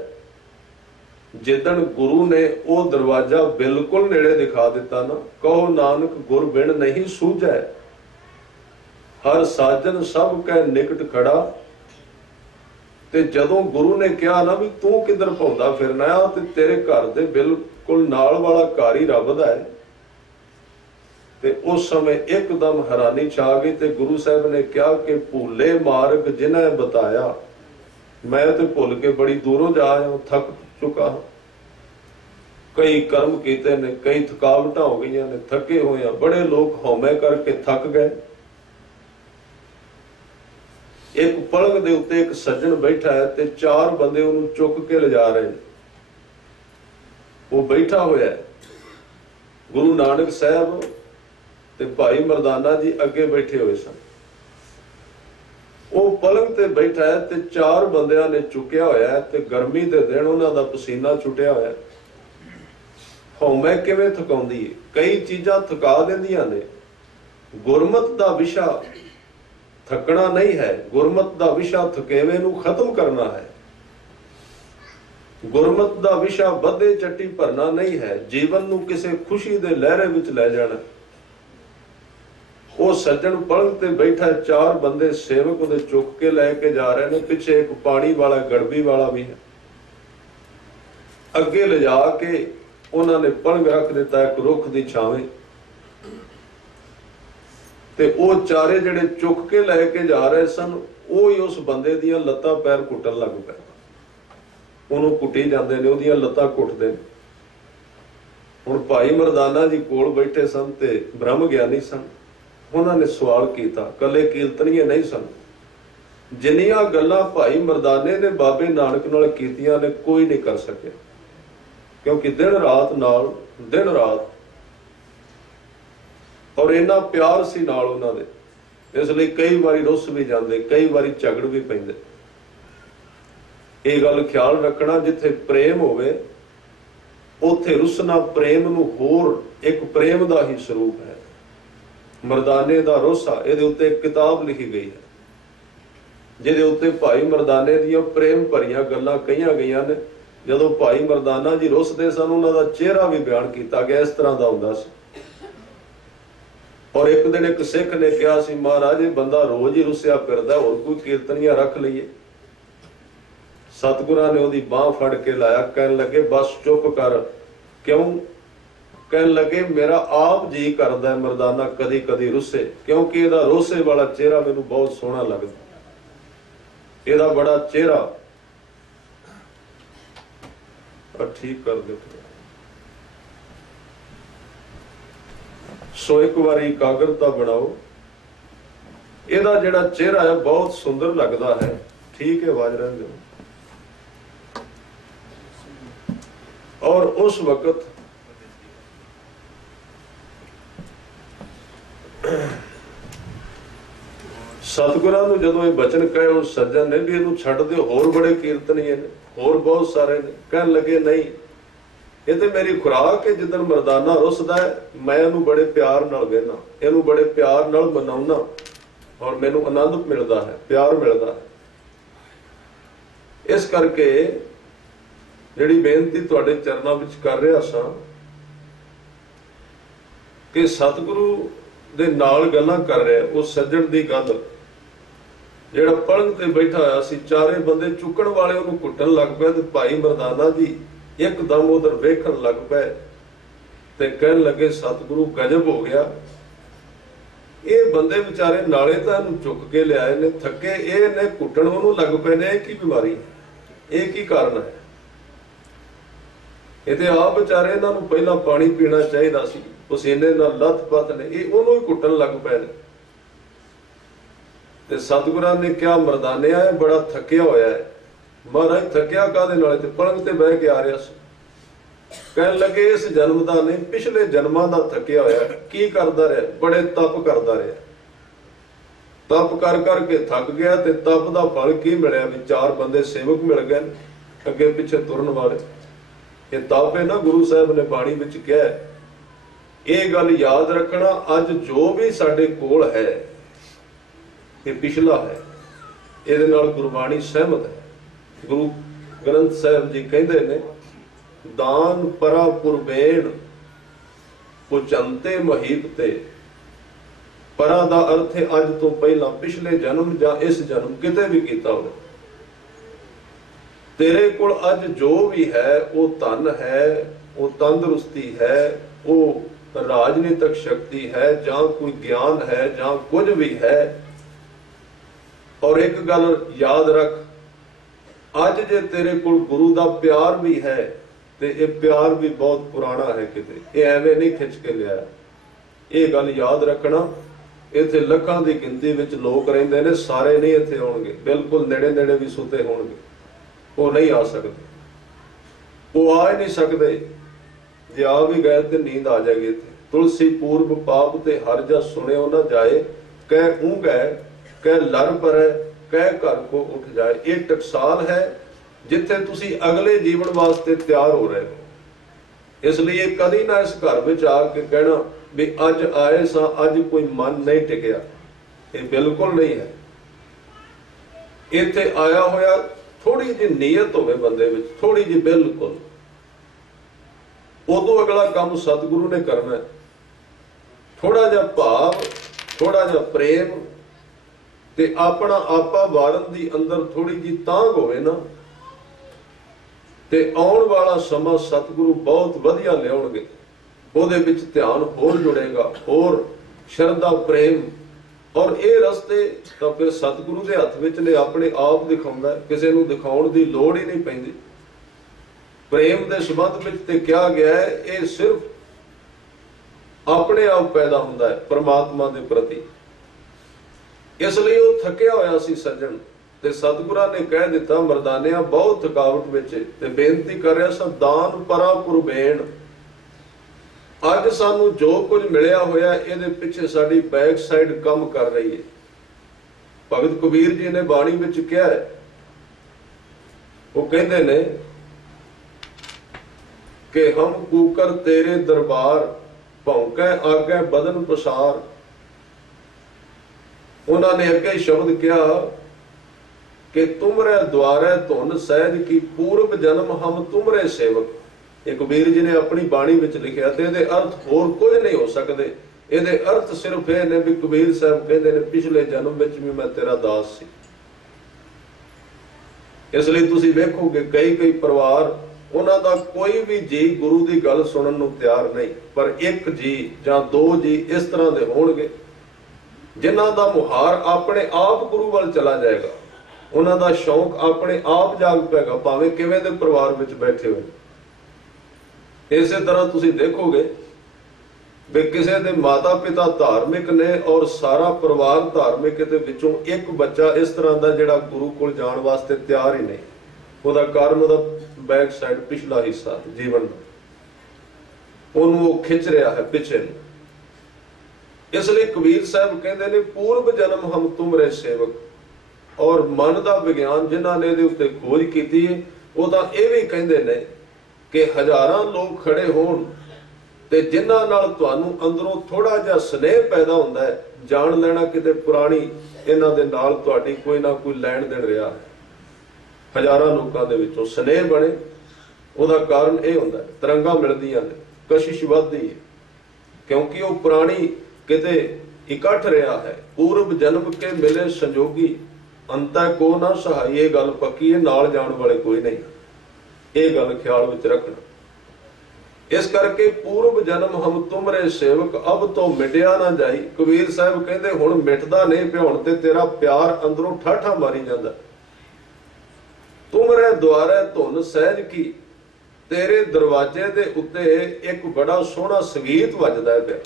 जिदन गुरु ने वो दरवाजा बिल्कुल नेड़े दिखा दिता ना, कहो नानक गुर बिन नहीं सूझै, हर साजन सब कै निकट खड़ा। ते जदों गुरु ने कहा ना भी तू किधर भौंदा फिरना है, ते तेरे घर दे बिल्कुल नाल वाला घर ही रब दा है। ते उस समय एकदम हैरानी छा गई, ते गुरु साहब ने कहा कि भूले मार्ग जिन्हें बताया, मैं तो भुल के बड़ी दूरों जा आया, थक चुका। कई कर्म कीते ने, कई थकावटां हो गई ने, थके हुए हैं, बड़े लोग हौमे करके थक गए। एक पलंग दे उत्ते एक सज्जन बैठा है, ते चार बंदे उन्हें चुक के ले जा रहे हैं। वो बैठा होया है, गुरु नानक साहब ते भाई मरदाना जी अगे बैठे हुए सन। वो पलंग ते बैठा है, ते चार बंदियां ने चुकया होया है, ते गर्मी दे दिन उन्हां दा पसीना छुटिया होया। हौमे किवें थकाउंदी है, कई चीजां थका दिंदियां ने। गुरमत दा विशा थकना नहीं है, गुरमत दा विशा थकेवे नूं खत्म करना है। गुरमत दा विशा बदे चट्टी भरना नहीं है, जीवन नूं किसे खुशी दे लहरे विच ले जाना। वो सज्जन पलंग ते बैठा, चार बंदे सेवक उहदे चुक के लेके जा रहे हैं। पिछे एक पानी वाला गड़बी वाला भी है, अगे ले जाके उन्होंने पलंग रख दिता एक रुख की छावें। ते वो चारे जिहड़े चुक के लेके जा रहे सन, वो ही उस बंदे दियां लत्तां पैर कुटन लग पे। उन्होंने कुटी जाते हैं, उहदियां लत्तां कुटदे ने। हुण भाई मरदाना जी कोल बैठे सन ते ब्रह्म ज्ञानी सन। उन्होंने सवाल किया, कले कीर्तनीय नहीं सन। जिन्नियां गल्लां भाई मरदाने ने बाबे नानक नाल कीतियां ने, कोई नहीं कर सके, क्योंकि दिन रात और इन्ना प्यार सी नाल उन्हां दे, इसलिए कई बारी रुस भी जाते, कई बारी झगड़ भी पैंदे। ये गल ख्याल रखना, जिथे प्रेम होवे उथे रुसना प्रेम नूं होर एक प्रेम दा ही स्वरूप है। मरदाने दा रोसा, इहदे उत्ते एक किताब लिखी गई है जिहदे उत्ते भाई मरदाने दियां प्रेम भरियां गल्लां कहीआं गईआं ने। जदों भाई मरदाना जी रुसदे सन, उन्हां दा चेहरा भी बयान कीता गया, इस तरह दा हुंदा सी। और एक दिन एक सिख ने कहा सी, महाराज ये बंदा रोज ही रुसिया फिरदा, होर कोई कीर्तनियां रख लईए। सतगुरां ने उहदी बांह फड़ के लाया, कहन लगे बस चुप कर। क्यों? कहन लगे मेरा आप जी करदा है मरदाना कदी कदी रुसे, क्योंकि इहदा रोसे वाला चेहरा मैनूं बहुत सोहना लगदा, इहदा बड़ा चेहरा। ठीक कर दो। सो एक बारी एकाग्रता बनाओ, इहदा जिहड़ा चेहरा है बहुत सुंदर लगदा है। ठीक है, आवाज रहन दो। और उस वक्त सतगुरां नूं जदों ये बचन कहे उस सज्जन ने भी इहनूं छड्ड दिओ, होर बड़े कीर्तनीए ने, होर बहुत सारे ने। कहन लगे नहीं, ये तो मेरी खुराक है। जिदन मरदाना रुसदा है मैं इहनूं बड़े प्यार नाल वेहना, इहनूं बड़े प्यार नाल मनाउना, और मैनूं आनंद मिलदा है, प्यार मिलदा है। इस करके जिहड़ी बेनती तुहाडे चरनां विच कर रिहा सां कि सतगुरु दे नाल गल्लां कर रिहा, उस सज्जण दी गल जिहड़ा पलंग ते बैठा होया सी, चारे बंदे चुकण वाले उहनूं कुੱਟਣ लग पए ते भाई मरदाना जी एकदम उधर वेखण लग पए ते कहण लगे सतगुरु गजब हो गया, ये बंदे बेचारे नाले तां इहनूं चुक के लिआए ने, थके ये ने कुੱਟਣ ਉਹਨੂੰ लग पए ने। की बीमारी, एक ही कारण है। ਇਹਦੇ ਆਪ ਵਿਚਾਰੇ ਇਹਨਾਂ ਨੂੰ ਪਹਿਲਾਂ ਪਾਣੀ ਪੀਣਾ ਚਾਹੀਦਾ ਸੀ, ਪਸੀਨੇ ਨਾਲ ਲੱਥ-ਪੱਥ ਨੇ, ਇਹ ਉਹਨੂੰ ਹੀ ਕੁੱਟਣ ਲੱਗ ਪਏ ਨੇ। ਤੇ ਸਤਿਗੁਰਾਂ ਨੇ ਕਿਹਾ ਮਰਦਾਨਿਆ ਇਹ ਬੜਾ ਥੱਕਿਆ ਹੋਇਆ ਹੈ। ਮਹਾਰਾਜ ਥੱਕਿਆ ਕਾਹਦੇ ਨਾਲ? ਤੇ ਪਲੰਗ ਤੇ ਬਹਿ ਕੇ ਆ ਰਿਹਾ ਸੀ। ਕਹਿਣ ਲੱਗੇ ਇਸ ਜਨਮ ਦਾ ਨਹੀਂ, ਪਿਛਲੇ ਜਨਮਾਂ ਦਾ ਥੱਕਿਆ ਹੋਇਆ। ਕੀ ਕਰਦਾ ਰਿਹਾ? ਬੜੇ ਤਪ ਕਰਦਾ ਰਿਹਾ, ਤਪ ਕਰ ਕਰਕੇ ਥੱਕ ਗਿਆ ਤੇ ਤਪ ਦਾ ਫਲ ਕੀ ਮਿਲਿਆ? ਵੀ ਚਾਰ ਬੰਦੇ ਸੇਵਕ ਮਿਲ ਗਏ ਅੱਗੇ ਪਿੱਛੇ ਤੁਰਨ ਵਾਲੇ। ਇਹ ਤਪ ਹੈ ਨਾ, ਗੁਰੂ ਸਾਹਿਬ ਨੇ ਬਾਣੀ ਵਿੱਚ ਕਿਹਾ। ਇਹ ਗੱਲ ਯਾਦ ਰੱਖਣਾ, ਅੱਜ ਜੋ ਵੀ ਸਾਡੇ ਕੋਲ ਹੈ ਇਹ ਪਿਛਲਾ ਹੈ, ਇਹਦੇ ਨਾਲ ਗੁਰਬਾਣੀ ਸਹਿਮਤ ਹੈ। ਗੁਰੂ ਗ੍ਰੰਥ ਸਾਹਿਬ ਜੀ ਕਹਿੰਦੇ ਨੇ ਦਾਨ ਪਰਾ ਪੁਰਬੇਣ ਪੁਚੰਤੇ ਮਹੀਪ ਤੇ। ਪਰਾ ਦਾ ਅਰਥ ਹੈ ਅੱਜ ਤੋਂ ਪਹਿਲਾਂ, ਪਿਛਲੇ ਜਨਮ ਜਾਂ ਇਸ ਜਨਮ ਕਿਤੇ ਵੀ ਕੀਤਾ ਹੋਵੇ। तेरे कोल अज जो भी है वो धन है, वो तंदुरुस्ती है, वो राजनीतिक शक्ति है, जहां कोई ज्ञान है, जहां कुछ भी है। और एक गल याद रख, अज जे तेरे कोल गुरु दा प्यार भी है ते ये प्यार भी बहुत पुराना है, किते ये एवें नहीं खिंच के लिया। ये गल याद रखना। इत्थे लखां दी गिनती विच लोग रहिंदे ने, सारे नहीं इत्थे आउणगे, बिल्कुल नेड़े नेड़े भी सुते होणगे, वो नहीं आ सकते, वो आ ही नहीं सकते। जे आ भी गए तो नींद आ जाएगी। इत्थे तुलसी पूर्व पाप ते हर जा सुनियो न जाए, कह ऊँ गए कह लर परै कह घर को उठ जाए। ये टकसाल है जिथे तुसी अगले जीवन वास्ते तैयार हो रहे हो। इसलिए कदी ना इस घर में आके कहना भी अज आए सा, अज कोई मन नहीं टिकया, ये बिल्कुल नहीं है। इत्थे आया होया थोड़ी जी नीयत होवे बंदे विच, थोड़ी जी बिल्कुल, उदों अगला काम सतगुरु ने करना है। थोड़ा जा भाव, थोड़ा जा प्रेम ते अपना आपा वारन दी अंदर थोड़ी जी तांग होवे ना, ते आउण वाला समा सतगुरु बहुत वधिया लियाउणगे। ओहदे विच ध्यान होर जुड़ेगा, होर शरधा प्रेम। और ये रस्ते तो फिर सतगुरु के हथ विच ने, अपने आप दिखाउंदा है, किसी नूं दिखाउण दी लोड़ ही नहीं पैंदी। प्रेम के संबंध में ते क्या गया है, ये सिर्फ अपने आप पैदा हुंदा है परमात्मा के प्रति। इसलिए वो थकिया होया सी सज्जन, ते सतगुरां ने कह दिता मरदानिया बहुत थकावट विच ते बेनती कर रहा सा दान परा पुरबेण। ਅੱਜ ਸਾਨੂੰ ਜੋ ਕੁਝ ਮਿਲਿਆ ਹੋਇਆ ਇਹਦੇ ਪਿੱਛੇ ਸਾਡੀ ਬੈਕ ਸਾਈਡ ਕੰਮ ਕਰ ਰਹੀ ਹੈ। ਭਗਤ ਕਬੀਰ ਜੀ ਨੇ ਬਾਣੀ ਵਿੱਚ ਕਿਹਾ ਹੈ, ਉਹ ਕਹਿੰਦੇ ਨੇ ਕਿ ਹਮ ਕੂਕਰ ਤੇਰੇ ਦਰਬਾਰ ਭੌਂਕੈ ਆਗੇ ਬਦਨ ਪਸਾਰ। ਉਹਨਾਂ ਨੇ ਅੱਗੇ ਸ਼ਬਦ ਕਿਹਾ ਕਿ ਤੁਮਰੇ ਦੁਆਰੇ ਧੁਨ ਸਹਿਜ ਕੀ ਪੂਰਬ ਜਨਮ ਹਮ ਤੁਮਰੇ ਸੇਵਕ। ਇਹ ਕਬੀਰ ਜੀ ਨੇ ਆਪਣੀ ਬਾਣੀ ਵਿੱਚ ਲਿਖਿਆ ਤੇ ਇਹਦੇ ਅਰਥ ਹੋਰ ਕੁਝ ਨਹੀਂ ਹੋ ਸਕਦੇ। ਇਹਦੇ ਅਰਥ ਸਿਰਫ ਇਹ ਨੇ ਵੀ ਕਬੀਰ ਸਾਹਿਬ ਕਹਿੰਦੇ ਨੇ ਪਿਛਲੇ ਜਨਮ ਵਿੱਚ ਵੀ ਮੈਂ ਤੇਰਾ ਦਾਸ ਸੀ। ਇਸ ਲਈ ਤੁਸੀਂ ਵੇਖੋਗੇ ਕਈ ਪਰਿਵਾਰ ਉਹਨਾਂ ਦਾ ਕੋਈ ਵੀ ਜੀ ਗੁਰੂ ਦੀ ਗੱਲ ਸੁਣਨ ਨੂੰ ਤਿਆਰ ਨਹੀਂ, ਪਰ ਇੱਕ ਜੀ ਜਾਂ ਦੋ ਜੀ ਇਸ ਤਰ੍ਹਾਂ ਦੇ ਹੋਣਗੇ ਜਿਨ੍ਹਾਂ ਦਾ ਮੁਹਾਰ ਆਪਣੇ ਆਪ ਗੁਰੂ ਵੱਲ ਚਲਾ ਜਾਏਗਾ, ਉਹਨਾਂ ਦਾ ਸ਼ੌਂਕ ਆਪਣੇ ਆਪ ਜਾਗ ਪਏਗਾ, ਭਾਵੇਂ ਕਿਵੇਂ ਦੇ ਪਰਿਵਾਰ ਵਿੱਚ ਬੈਠੇ ਹੋਣ। ਇਸੇ ਤਰ੍ਹਾਂ ਤੁਸੀਂ ਦੇਖੋਗੇ ਵੀ ਕਿਸੇ ਦੇ ਮਾਤਾ ਪਿਤਾ ਧਾਰਮਿਕ ਨੇ ਔਰ ਸਾਰਾ ਪਰਿਵਾਰ ਧਾਰਮਿਕ, ਦੇ ਵਿੱਚੋਂ ਇੱਕ ਬੱਚਾ ਇਸ ਤਰ੍ਹਾਂ ਦਾ ਜਿਹੜਾ ਗੁਰੂ ਕੋਲ ਜਾਣ ਵਾਸਤੇ ਤਿਆਰ ਹੀ ਨਹੀਂ। ਉਹਦਾ ਕਾਰਨ ਉਹਦਾ ਬੈਕ ਸਾਈਡ ਪਿਛਲਾ ਹਿੱਸਾ ਜੀਵਨ ਦਾ, ਉਹਨੂੰ ਉਹ ਖਿੱਚ ਰਿਹਾ ਹੈ ਪਿੱਛੇ ਨੂੰ। ਇਸ ਲਈ ਕਬੀਰ ਸਾਹਿਬ ਕਹਿੰਦੇ ਨੇ ਪੂਰਬ ਜਨਮ ਹਮ ਤੁਮਰੇ ਸੇਵਕ। ਔਰ ਮਨ ਦਾ ਵਿਗਿਆਨ ਜਿਨ੍ਹਾਂ ਨੇ ਇਹਦੇ ਉੱਤੇ ਖੋਜ ਕੀਤੀ ਹੈ ਉਹ ਤਾਂ ਇਹ ਵੀ ਕਹਿੰਦੇ ਨੇ ਕਿ ਹਜ਼ਾਰਾਂ ਲੋਕ ਖੜੇ ਹੋਣ ਤੇ ਜਿਨ੍ਹਾਂ ਨਾਲ ਤੁਹਾਨੂੰ ਅੰਦਰੋਂ ਥੋੜਾ ਜਿਹਾ ਸਨੇਹ ਪੈਦਾ ਹੁੰਦਾ ਹੈ, ਜਾਣ ਲੈਣਾ ਕਿਤੇ ਪੁਰਾਣੀ ਇਹਨਾਂ ਦੇ ਨਾਲ ਤੁਹਾਡੀ ਕੋਈ ਨਾ ਕੋਈ ਲੈਣ ਦੇਣ ਰਿਹਾ ਹੈ, ਹਜ਼ਾਰਾਂ ਲੋਕਾਂ ਦੇ ਵਿੱਚੋਂ ਸਨੇਹ ਬਣੇ, ਉਹਦਾ ਕਾਰਨ ਇਹ ਹੁੰਦਾ ਤਰੰਗਾਂ ਮਿਲਦੀਆਂ ਨੇ, ਕਸ਼ਿਸ਼ ਵੱਧਦੀ ਹੈ, ਕਿਉਂਕਿ ਉਹ ਪੁਰਾਣੀ ਕਿਤੇ ਇਕੱਠ ਰਿਹਾ ਹੈ। ਪੂਰਬ ਜਨਮ ਕੇ ਮਿਲੇ ਸੰਜੋਗੀ ਅੰਤੈ ਕੋ ਨਾ ਸਹਾਈ। ਇਹ ਗੱਲ ਪੱਕੀ ਹੈ, ਨਾਲ ਜਾਣ ਵਾਲੇ ਕੋਈ ਨਹੀਂ, ਇਹ ਗੱਲ ਖਿਆਲ ਵਿੱਚ ਰੱਖਣਾ। ਇਸ ਕਰਕੇ ਪੂਰਬ ਜਨਮ ਹਮ ਤੁਮਰੇ ਸੇਵਕ ਅਬ ਤੋਂ ਮਿਟਿਆ ਨਾ ਜਾਈ। ਕਬੀਰ ਸਾਹਿਬ ਕਹਿੰਦੇ ਹੁਣ ਮਿਟਦਾ ਨਹੀਂ ਪਿਆਉਣ ਤੇ ਤੇਰਾ ਪਿਆਰ ਅੰਦਰੋਂ ਠਾਠਾ ਮਾਰੀ ਜਾਂਦਾ। ਤੁਮਰੇ ਦੁਆਰੇ ਧੁਨ ਸਹਿਜ ਕੀ, ਤੇਰੇ ਦਰਵਾਜ਼ੇ ਦੇ ਉੱਤੇ ਇੱਕ ਬੜਾ ਸੋਹਣਾ ਸੰਗੀਤ ਵੱਜਦਾ ਪਿਆ।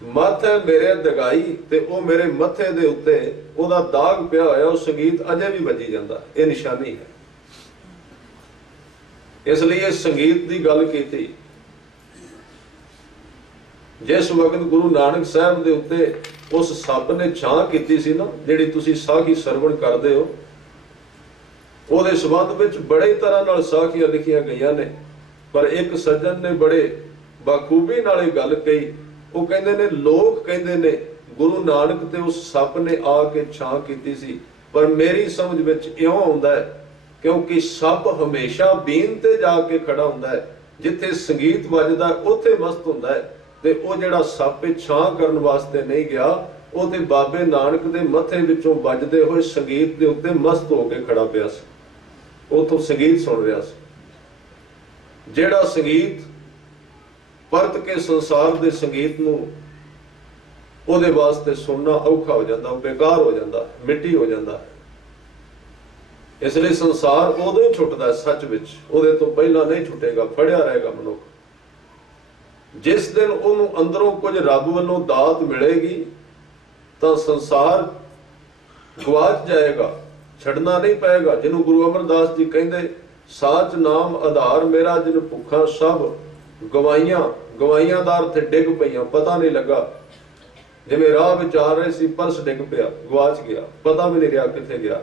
ਮੱਥੇ ਮੇਰੇ ਦਗਾਈ, ਤੇ ਉਹ ਮੇਰੇ ਮੱਥੇ ਦੇ ਉੱਤੇ ਉਹਦਾ ਦਾਗ ਪਿਆ ਹੋਇਆ, ਉਹ ਸੰਗੀਤ ਅਜੇ ਵੀ ਵੱਜੀ ਜਾਂਦਾ। ਇਹ ਨਿਸ਼ਾਨੀ ਹੈ। ਇਸ ਲਈ ਇਹ ਸੰਗੀਤ ਦੀ ਗੱਲ ਕੀਤੀ। ਜਿਸ ਵਕਤ ਗੁਰੂ ਨਾਨਕ ਸਾਹਿਬ ਦੇ ਉੱਤੇ ਉਸ ਸੱਪ ਨੇ ਛਾਂ ਕੀਤੀ ਸੀ ਨਾ, ਜਿਹੜੀ ਤੁਸੀਂ ਸਾਖੀ ਸਰਵਣ ਕਰਦੇ ਹੋ, ਉਹਦੇ ਸੰਬੰਧ ਵਿੱਚ ਬੜੇ ਤਰ੍ਹਾਂ ਨਾਲ ਸਾਖੀਆਂ ਲਿਖੀਆਂ ਗਈਆਂ ਨੇ, ਪਰ ਇੱਕ ਸੱਜਣ ਨੇ ਬੜੇ ਬਾਖੂਬੀ ਨਾਲ ਇਹ ਗੱਲ ਕਹੀ। ਉਹ ਕਹਿੰਦੇ ਨੇ ਲੋਕ ਕਹਿੰਦੇ ਨੇ ਗੁਰੂ ਨਾਨਕ ਤੇ ਉਸ ਸੱਪ ਨੇ ਆ ਕੇ ਛਾਂ ਕੀਤੀ ਸੀ, ਪਰ ਮੇਰੀ ਸਮਝ ਵਿੱਚ ਇਉਂ ਆਉਂਦਾ ਹੈ ਕਿਉਂਕਿ ਸੱਪ ਹਮੇਸ਼ਾ ਬੀਨ ਤੇ ਜਾ ਕੇ ਖੜਾ ਹੁੰਦਾ ਹੈ, ਜਿੱਥੇ ਸੰਗੀਤ ਵੱਜਦਾ ਉੱਥੇ ਮਸਤ ਹੁੰਦਾ ਹੈ, ਤੇ ਉਹ ਜਿਹੜਾ ਸੱਪ ਛਾਂ ਕਰਨ ਵਾਸਤੇ ਨਹੀਂ ਗਿਆ, ਉਹ ਤੇ ਬਾਬੇ ਨਾਨਕ ਦੇ ਮੱਥੇ ਵਿੱਚੋਂ ਵੱਜਦੇ ਹੋਏ ਸੰਗੀਤ ਦੇ ਉੱਤੇ ਮਸਤ ਹੋ ਕੇ ਖੜਾ ਪਿਆ ਸੀ, ਉਥੋਂ ਸੰਗੀਤ ਸੁਣ ਰਿਹਾ ਸੀ। ਜਿਹੜਾ ਸੰਗੀਤ ਪਰਤ ਕੇ ਸੰਸਾਰ ਦੇ ਸੰਗੀਤ ਨੂੰ ਉਹਦੇ ਵਾਸਤੇ ਸੁਣਨਾ ਔਖਾ ਹੋ ਜਾਂਦਾ, ਬੇਕਾਰ ਹੋ ਜਾਂਦਾ, ਮਿੱਟੀ ਹੋ ਜਾਂਦਾ। ਇਸ ਲਈ ਸੰਸਾਰ ਉਦੋਂ ਹੀ ਛੁੱਟਦਾ ਸੱਚ ਵਿੱਚ, ਉਹਦੇ ਤੋਂ ਪਹਿਲਾਂ ਨਹੀਂ ਛੁੱਟੇਗਾ, ਫੜਿਆ ਰਹੇਗਾ ਮਨੁੱਖ। ਜਿਸ ਦਿਨ ਉਹਨੂੰ ਅੰਦਰੋਂ ਕੁਝ ਰੱਬ ਵੱਲੋਂ ਦਾਤ ਮਿਲੇਗੀ ਤਾਂ ਸੰਸਾਰ ਗਵਾਚ ਜਾਏਗਾ, ਛੱਡਣਾ ਨਹੀਂ ਪਏਗਾ। ਜਿਹਨੂੰ ਗੁਰੂ ਅਮਰਦਾਸ ਜੀ ਕਹਿੰਦੇ ਸਾਚ ਨਾਮ ਆਧਾਰ ਮੇਰਾ ਜਿਨ ਭੁੱਖਾਂ ਸਭ ਗਵਾਈਆਂ। ਗਵਾਈਆਂ ਦਾ ਅਰਥ ਡਿੱਗ ਪਈਆਂ, ਪਤਾ ਨਹੀਂ ਲੱਗਾ। ਜਿਵੇਂ ਰਾਹ ਵਿੱਚ ਆ ਰਹੇ ਸੀ, ਪਰਸ ਡਿੱਗ ਪਿਆ, ਗਵਾਚ ਗਿਆ, ਪਤਾ ਵੀ ਨਹੀਂ ਰਿਹਾ ਕਿੱਥੇ ਗਿਆ।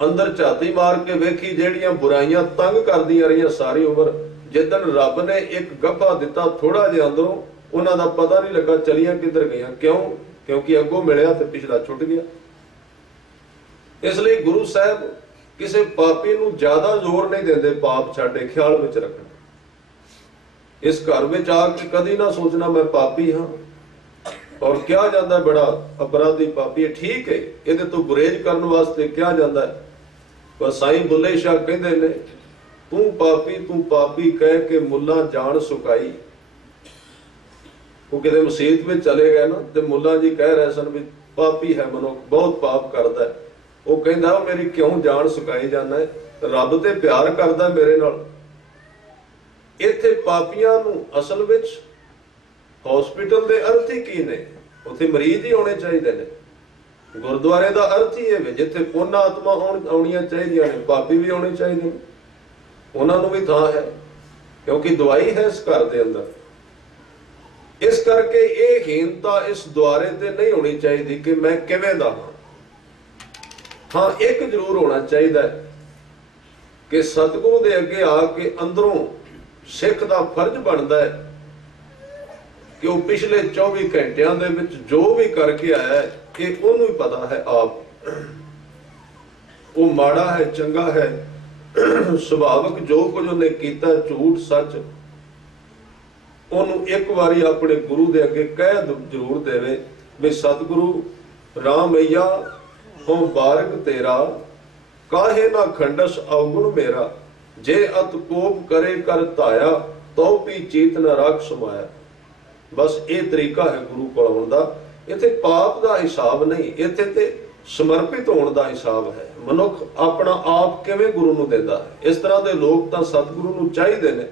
ਅੰਦਰ ਝਾਤੀ ਮਾਰ ਕੇ ਵੇਖੀ, ਜਿਹੜੀਆਂ ਬੁਰਾਈਆਂ ਤੰਗ ਕਰਦੀਆਂ ਰਹੀਆਂ ਸਾਰੀ ਉਮਰ, ਜਿੱਦਣ ਰੱਬ ਨੇ ਇੱਕ ਗੱਭਾ ਦਿੱਤਾ ਥੋੜਾ ਜਿਹਾ ਅੰਦਰੋਂ, ਉਹਨਾਂ ਦਾ ਪਤਾ ਨਹੀਂ ਲੱਗਾ ਚਲੀਆਂ ਕਿੱਧਰ ਗਈਆਂ। ਕਿਉਂ? ਕਿਉਂਕਿ ਅੱਗੋਂ ਮਿਲਿਆ ਤੇ ਪਿਛਲਾ ਛੁੱਟ ਗਿਆ। ਇਸ ਲਈ ਗੁਰੂ ਸਾਹਿਬ ਕਿਸੇ ਪਾਪੀ ਨੂੰ ਜ਼ਿਆਦਾ ਜ਼ੋਰ ਨਹੀਂ ਦਿੰਦੇ ਪਾਪ ਛੱਡੇ, ਖਿਆਲ ਵਿੱਚ ਰੱਖਣਾ। ਇਸ ਘਰ ਵਿੱਚ ਆ ਕੇ ਕਦੀ ਨਾ ਸੋਚਣਾ ਮੈਂ ਪਾਪੀ ਹਾਂ, ਔਰ ਕਿਹਾ ਜਾਂਦਾ ਬੜਾ ਅਪਰਾਧੀ ਪਾਪੀ ਹੈ। ਠੀਕ ਹੈ, ਇਹਦੇ ਤੋਂ ਗੁਰੇਜ਼ ਕਰਨ ਵਾਸਤੇ ਕਿਹਾ ਜਾਂਦਾ ਹੈ, ਪਰ ਸਾਈਂ ਬੁੱਲੇ ਸ਼ਾਹ ਕਹਿੰਦੇ ਨੇ ਤੂੰ ਪਾਪੀ ਕਹਿ ਕੇ ਮੁੱਲਾ ਜਾਣ ਸੁਕਾਈ। ਉਹ ਕਿਤੇ ਮਸੀਤ ਵਿੱਚ ਚਲੇ ਗਏ ਨਾ, ਤੇ ਮੁੱਲਾ ਜੀ ਕਹਿ ਰਹੇ ਸਨ ਵੀ ਪਾਪੀ ਹੈ ਮਨੁੱਖ, ਬਹੁਤ ਪਾਪ ਕਰਦਾ ਹੈ। ਉਹ ਕਹਿੰਦਾ ਉਹ ਮੇਰੀ ਕਿਉਂ ਜਾਨ ਸੁਕਾਈ ਜਾਂਦਾ ਹੈ, ਰੱਬ ਤੇ ਪਿਆਰ ਕਰਦਾ ਮੇਰੇ ਨਾਲ। ਇੱਥੇ ਪਾਪੀਆਂ ਨੂੰ ਅਸਲ ਵਿੱਚ ਹਸਪੀਟਲ ਦੇ ਅਰਥ ਹੀ ਕੀ ਨੇ? ਉੱਥੇ ਮਰੀਜ਼ ਹੀ ਹੋਣੇ ਚਾਹੀਦੇ ਨੇ। ਗੁਰਦੁਆਰੇ ਦਾ ਅਰਥ ਹੀ ਇਹ ਵੇ, ਜਿੱਥੇ ਪੁੰਨ ਆਤਮਾ ਆਉਣੀਆਂ ਚਾਹੀਦੀਆਂ ਨੇ, ਪਾਪੀ ਵੀ ਆਉਣੇ ਚਾਹੀਦੇ ਨੇ, ਉਹਨਾਂ ਨੂੰ ਵੀ ਥਾਂ ਹੈ। क्योंकि दवाई है इस घर के अंदर। इस करके ये हीनता इस द्वारे ते नहीं होनी चाहिए कि मैं किवें दा हां। हाँ, एक जरूर होना चाहिए कि सतगुरु दे अगे आके अंदरों सिख दा फर्ज बनता है कि वह पिछले 24 घंटिया दे विच जो भी करके आया है कि उन्होंने ही पता है आप वो माड़ा है चंगा है, सुभाविक जो कुछ उन्हें किया झूठ सच, उन्होंने एक बारी अपने गुरु दे अगे कह जरूर देवे भी सतगुरु राम मैया हो बारग तेरा, काहे ना खंडस अवगुण मेरा, जे अत कोप करे कर धाया, तो भी चीत न राख समाया। बस ये तरीका है गुरु को आने का। इत्थे पाप का हिसाब नहीं, इत्थे ते समर्पित होने का हिसाब है। मनुख अपना आप किवें गुरु नूं देंदा है। इस तरह के लोग तो सतगुरु नूं चाहिए ने।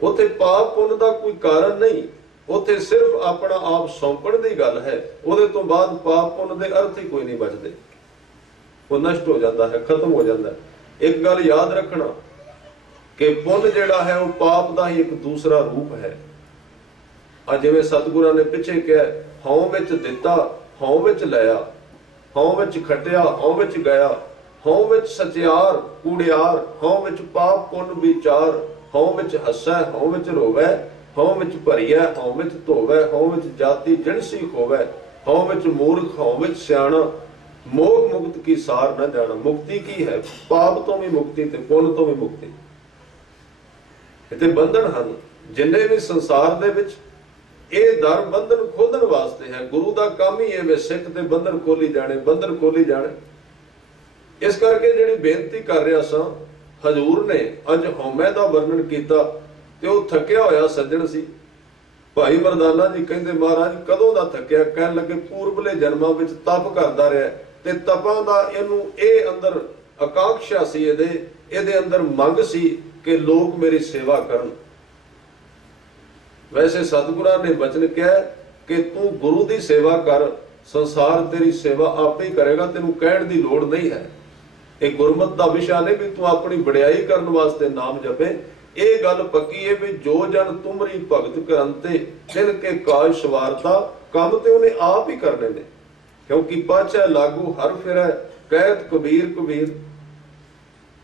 उत्थे पाप पुण्य का कोई कारण नहीं, उत्थे सिर्फ अपना आप सौंपण की गल है। उहदे तो बाद पाप पुण्य के अर्थ ही कोई नहीं बचते, वो नष्ट हो जाता है, खत्म हो जाता है। एक गल याद रखना कि पुण्य जिहड़ा है वो पाप का ही एक दूसरा रूप है। जिवें सतगुरां ने पिछे कहा, हौं विच दिता हौं विच लया, हौं विच खटिया हौं विच गया, हौं विच सचियार कूड़ियार, हौं विच पाप पुण्य विचार, हौं विच हसै हौं विच रोवै, हौं विच भरिया हौं विच धोवै, हौं विच जाति जिणसी खोवै, हौं विच मूर्ख हौं विच सियाणा, मोह मुक्त की सार न जाना। मुक्ति की है? पाप तो भी मुक्ति ते पुण्य तो भी मुक्ति। इत्थे बंधन हैं जिन्ने भी संसार दे विच, ये दर बंधन खोलण वास्ते है। गुरु का काम ही है वे सिख दे बंधन खोली जाने, बंधन खोली जाने। इस करके जिहड़ी बेनती कर रहा सा, हजूर ने अज हौमे का वर्णन किया ते वो थकिया होया सज्जण सी। भाई मरदाना जी कहते महाराज कदों दा थकिया? कहन लगे पूर्वले जन्मां विच तप करदा रहा ते तपां दा इहनूं इह अंदर आकांक्षा सी, इहदे अंदर मंग सी कि लोग मेरी सेवा करन। वैसे सतगुरां ने वचन किया कि तू गुरु की सेवा कर, संसार तेरी सेवा आप ही करेगा, तेनू कहण दी लोड़ नहीं है। एक गुरमत का विषय नहीं भी तू अपनी बड़ियाई करने वास्ते नाम जपे। ये गल पक्की है भी जो जन तुमरी भगत करंते जिनके काज सवारता, काम ते उन्हें आप ही करने ने, क्योंकि पाछा लागू हर फिरै कहत कबीर कबीर।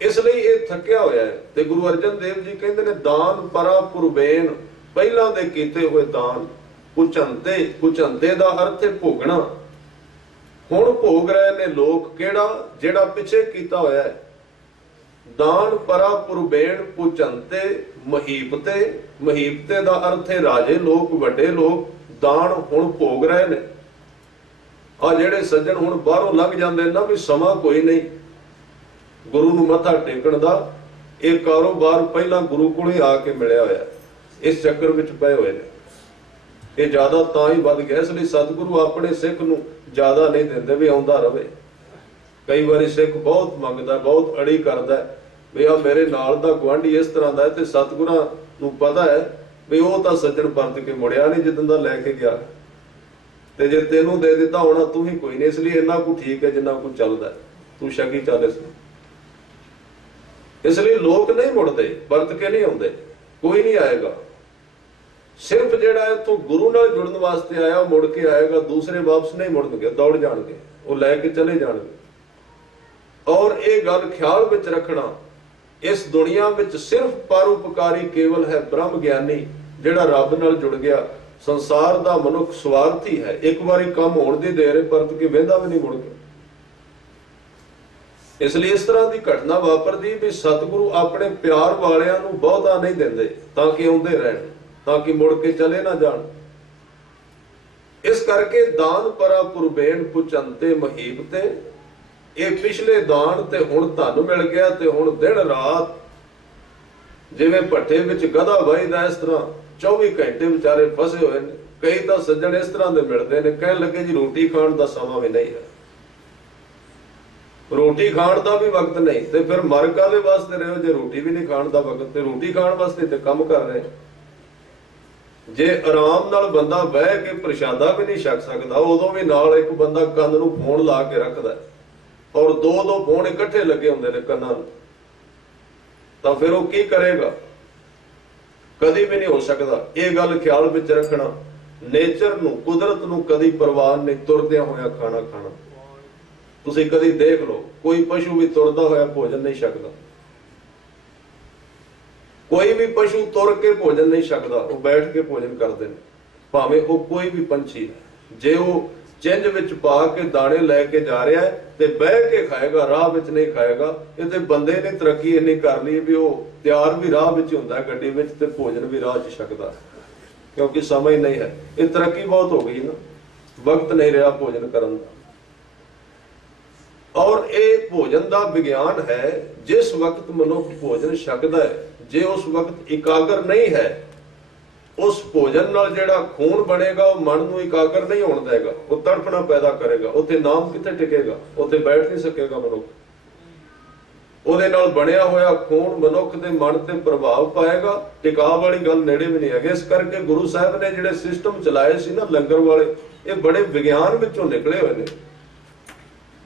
इसलिए ये थकिया होया है। ते गुरु अर्जन देव जी कहते ने दान परा पुरबेन, पहला दे कीते हुए दान पुचंते, पुचंते दा अर्थ है भोगना। हुण भोग रहे ने लोग केड़ा? जेड़ा पिछे कीता होया है। दान परा पुरबेन पुचंते महीपते, महीपते दा अर्थ है राजे लोग वड्डे लोग। दान हुण भोग रहे ने। आ जेड़े सज्जन हुण बाहरों लंघ जांदे ना भी समा कोई नहीं गुरु नूं मत्था टेकण दा, ये कारोबार पहला गुरु कोल ही आके मिलिया होया, इस चक्कर विच पए हुए ने। ये ज्यादा तां ही वध गया। इसलिए सतगुरु अपने सिख नूं ज्यादा नहीं देंदे भी आउंदा रहे। कई बारी सिख बहुत मंगदा, बहुत अड़ी करदा भी आ मेरे नाल दा गुआंढी इस तरह दा है, ते सतगुरां नूं पता है भी वो तां सज्जण परत के मुड़िया नहीं जिद्दां दा लैके गया, ते जे तेनू दे दिता होना तू ही कोई नहीं। इसलिए इन्ना कुछ ठीक है जिन्ना कुछ चलदा, तू शकी चल। इसलिए लोग नहीं मुड़ते, परत के नहीं आउंदे, कोई नहीं आएगा। सिर्फ जेड़ा इत्थों गुरु नाल जुड़न वास्ते आया मुड़ के आएगा, दूसरे वापस नहीं मुड़नगे, दौड़ जाणगे, वो लैके चले जाणगे। और ये गल ख्याल विच रखना, इस दुनिया विच सिर्फ परोपकारी केवल है ब्रह्म ज्ञानी जेड़ा रब नाल जुड़ गया। संसार दा मनुख स्वार्थी है, एक बारी काम होण दी देर परत के वेंदा भी नहीं मुड़ के। इसलिए इस तरह की घटना वापरदी भी सतगुरु अपने प्यार वालियां नूं बहुता नहीं देंदे ताकि आउंदे रहण, ताकि मुड़ के चले ना जाण। इस करके दान परा पुरबेन पुचंते महीबते, ये पिछले दान ते हुण धन मिल गया ते हुण दिन रात जिवें भट्ठे विच गधा वाहीदा इस तरह 24 घंटे बेचारे फसे हुए ने। कई तां सज्जण इस तरह दे मिलदे ने, कहण लगे जी रोटी खाण दा समां भी नहीं है, रोटी खाण दा भी वक्त नहीं, ते फिर मर काहदे वास्ते रहे हो जे रोटी भी नहीं खाण दा वक्त? ते रोटी खाण वास्ते ते काम कर रहे। जे आराम नाल बंदा बह के प्रशादा भी नहीं छक सकदा, उदों भी नाल एक बंदा कंन नूं फोन ला के रखदा और दो फोन इकट्ठे लगे हुंदे ने कंनां नूं, तां फिर वो की करेगा? कदी भी नहीं हो सकता। ये गल ख्याल विच रखना। नेचर नूं, कुदरत नूं कदी परवाह नहीं तुरदिया होया खाना खाना। तुसीं कदी देख लो, कोई पशु भी तुरदा होया भोजन नहीं छकदा। कोई भी पशु तुर के भोजन नहीं छकदा, वो बैठ के भोजन करते हैं। भावें वो कोई भी पंछी है, जे वो चिंज विच पा के दाने लैके जा रहा है ते बह के खाएगा, राह विच नहीं खाएगा। ये ते बंदे ने तरक्की इन्नी कर ली भी वो तैयार भी राह विच हुंदा है गड्डी विच ते भोजन भी राह च छकदा है, क्योंकि समय नहीं है। ये तरक्की बहुत हो गई ना, वक्त नहीं रहा भोजन करन दा। और ये भोजन का विज्ञान है। जिस वक्त मनुख भोजन छकदा है, जे उस वक्त इकागर नहीं है, उस भोजन नाल जेड़ा खून बनेगा वो मन नूं इकागर नहीं होण देगा, वो तड़फना पैदा करेगा। उत्थे नाम कित्थे टिकेगा, उत्थे बैठ नहीं सकेगा मनुख। ਉਹਦੇ ਨਾਲ ਬਣਿਆ ਹੋਇਆ खून मनुख ਦੇ मन ਤੇ प्रभाव पाएगा, टिका वाली गल नेड़े भी नहीं है। इस करके गुरु साहब ने जिहड़े सिस्टम चलाए सी ना लंगर वाले, ये बड़े विज्ञान विचों निकले हुए ने।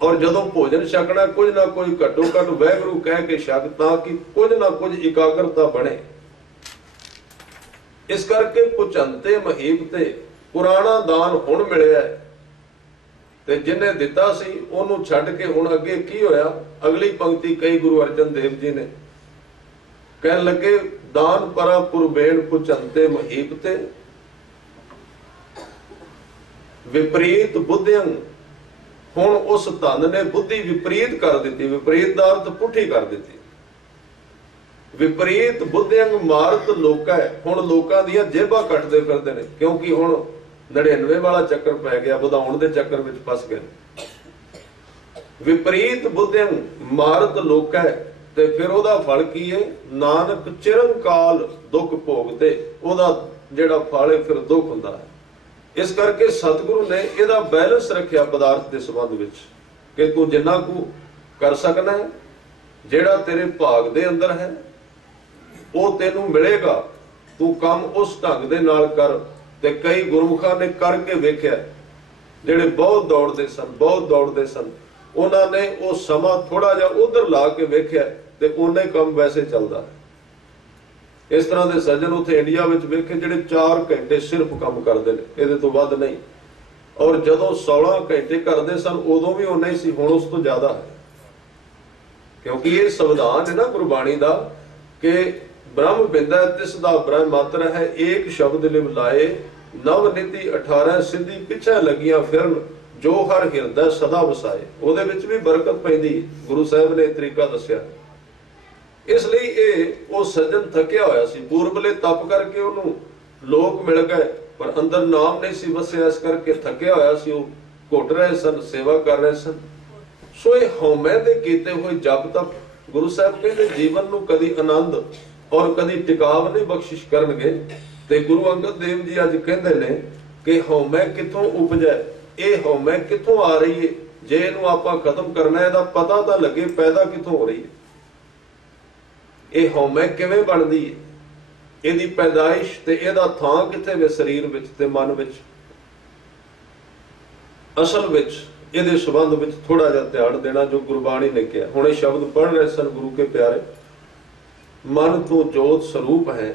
और जदों भोजन छकना कुछ ना कुछ घट्टो घट वाहिगुरू कह के छक, ताकि कुछ ना कुछ इकाग्रता बने। इस करके पुचंते महीपते पुराना दान हुण मिलिया ते जिन्हें दिता सी ओनू छड्ड के हुण अगे की होया। अगली पंक्ति कई गुरु अर्जन देव जी ने कहन लगे, दान परा पुरबेण पुचंते महीपते विपरीत बुद्धियं। हुण उस धन ने बुद्धि विपरीत कर दी। विपरीत दा अर्थ पुठी कर दी। विपरीत बुद्धियं मारत लोका है। हुण लोकां दीयां जेबां कटदे फिरदे ने, क्योंकि हुण 99 वाला चक्कर पै गया, वधाउण दे चक्कर विच फस गए। विपरीत बुद्धियं मारत लोका है, ते फिर ओदा फल की है, नानक चिरंकाल दुख भोगते। ओदा जेड़ा फल है फिर दुख हुंदा है। इस करके सतगुरु ने इहदा बैलेंस रखिया पदार्थ के संबंध विच कि तू जिन्ना कु कर सकना है, जेड़ा तेरे भाग दे अंदर है वो तेनू मिलेगा। तू काम उस ढंग दे नाल कर। ते कई गुरमुखां ने करके वेख्या, जेड़े बहुत दौड़ते सन, बहुत दौड़ते सन, उन्होंने वो समा थोड़ा जा उधर ला के वेख्या ते उन्हें काम वैसे चलता है। इस तरह के सज्जन उत्थे इंडिया में वेखे जिहड़े 4 घंटे सिर्फ काम करते हैं, इहदे तो वध नहीं। और जदों 16 घंटे करते सन उदों भी उन्ना ही सी, हुण उस तो ज्यादा है। क्योंकि ये संविधान है ना गुरबाणी का कि ब्रह्म बिंदा तिस दा ब्रह्म मात्र है, एक शब्द लिव लाए नव नीति 18 सिद्धि पिछे लगियां फिरन जो हर हिरदे सदा वसाए। ਉਹਦੇ ਵਿੱਚ भी बरकत पैंदी, गुरु साहब ने तरीका दस्या। इसलिए ये वो सज्जन थकिया होया सी, पूर्वले तप करके उन्होंने लोक मिल गए पर अंदर नाम नहीं सी वसिया। इस करके थकिया होया सी, वो घुट रहे सन, सेवा कर रहे सन। सो ये हौमे दे कीते हुए जब तक गुरु साहब कहते जीवन नूं कदी आनंद और कदी टिकाव नहीं बख्शिश करनगे। ते गुरु अंगद देव जी अज कहते ने कि हौमे किथों उपजे, ये हौमे किथों आ रही है, जे इहनूं आपां खत्म करना है, पता तो लगे पैदा किथों हो रही है, ये हौमे किवें बनदी है, इहदी पैदाइश ते इहदा थां किथे वे शरीर विच ते मन विच। असल विच इहदे संबंध विच थोड़ा जिहा ध्यान देना जो गुरबाणी ने कहा। हुण इह शब्द पढ़ रहे सन गुरु के प्यारे, मन तो जोत स्वरूप है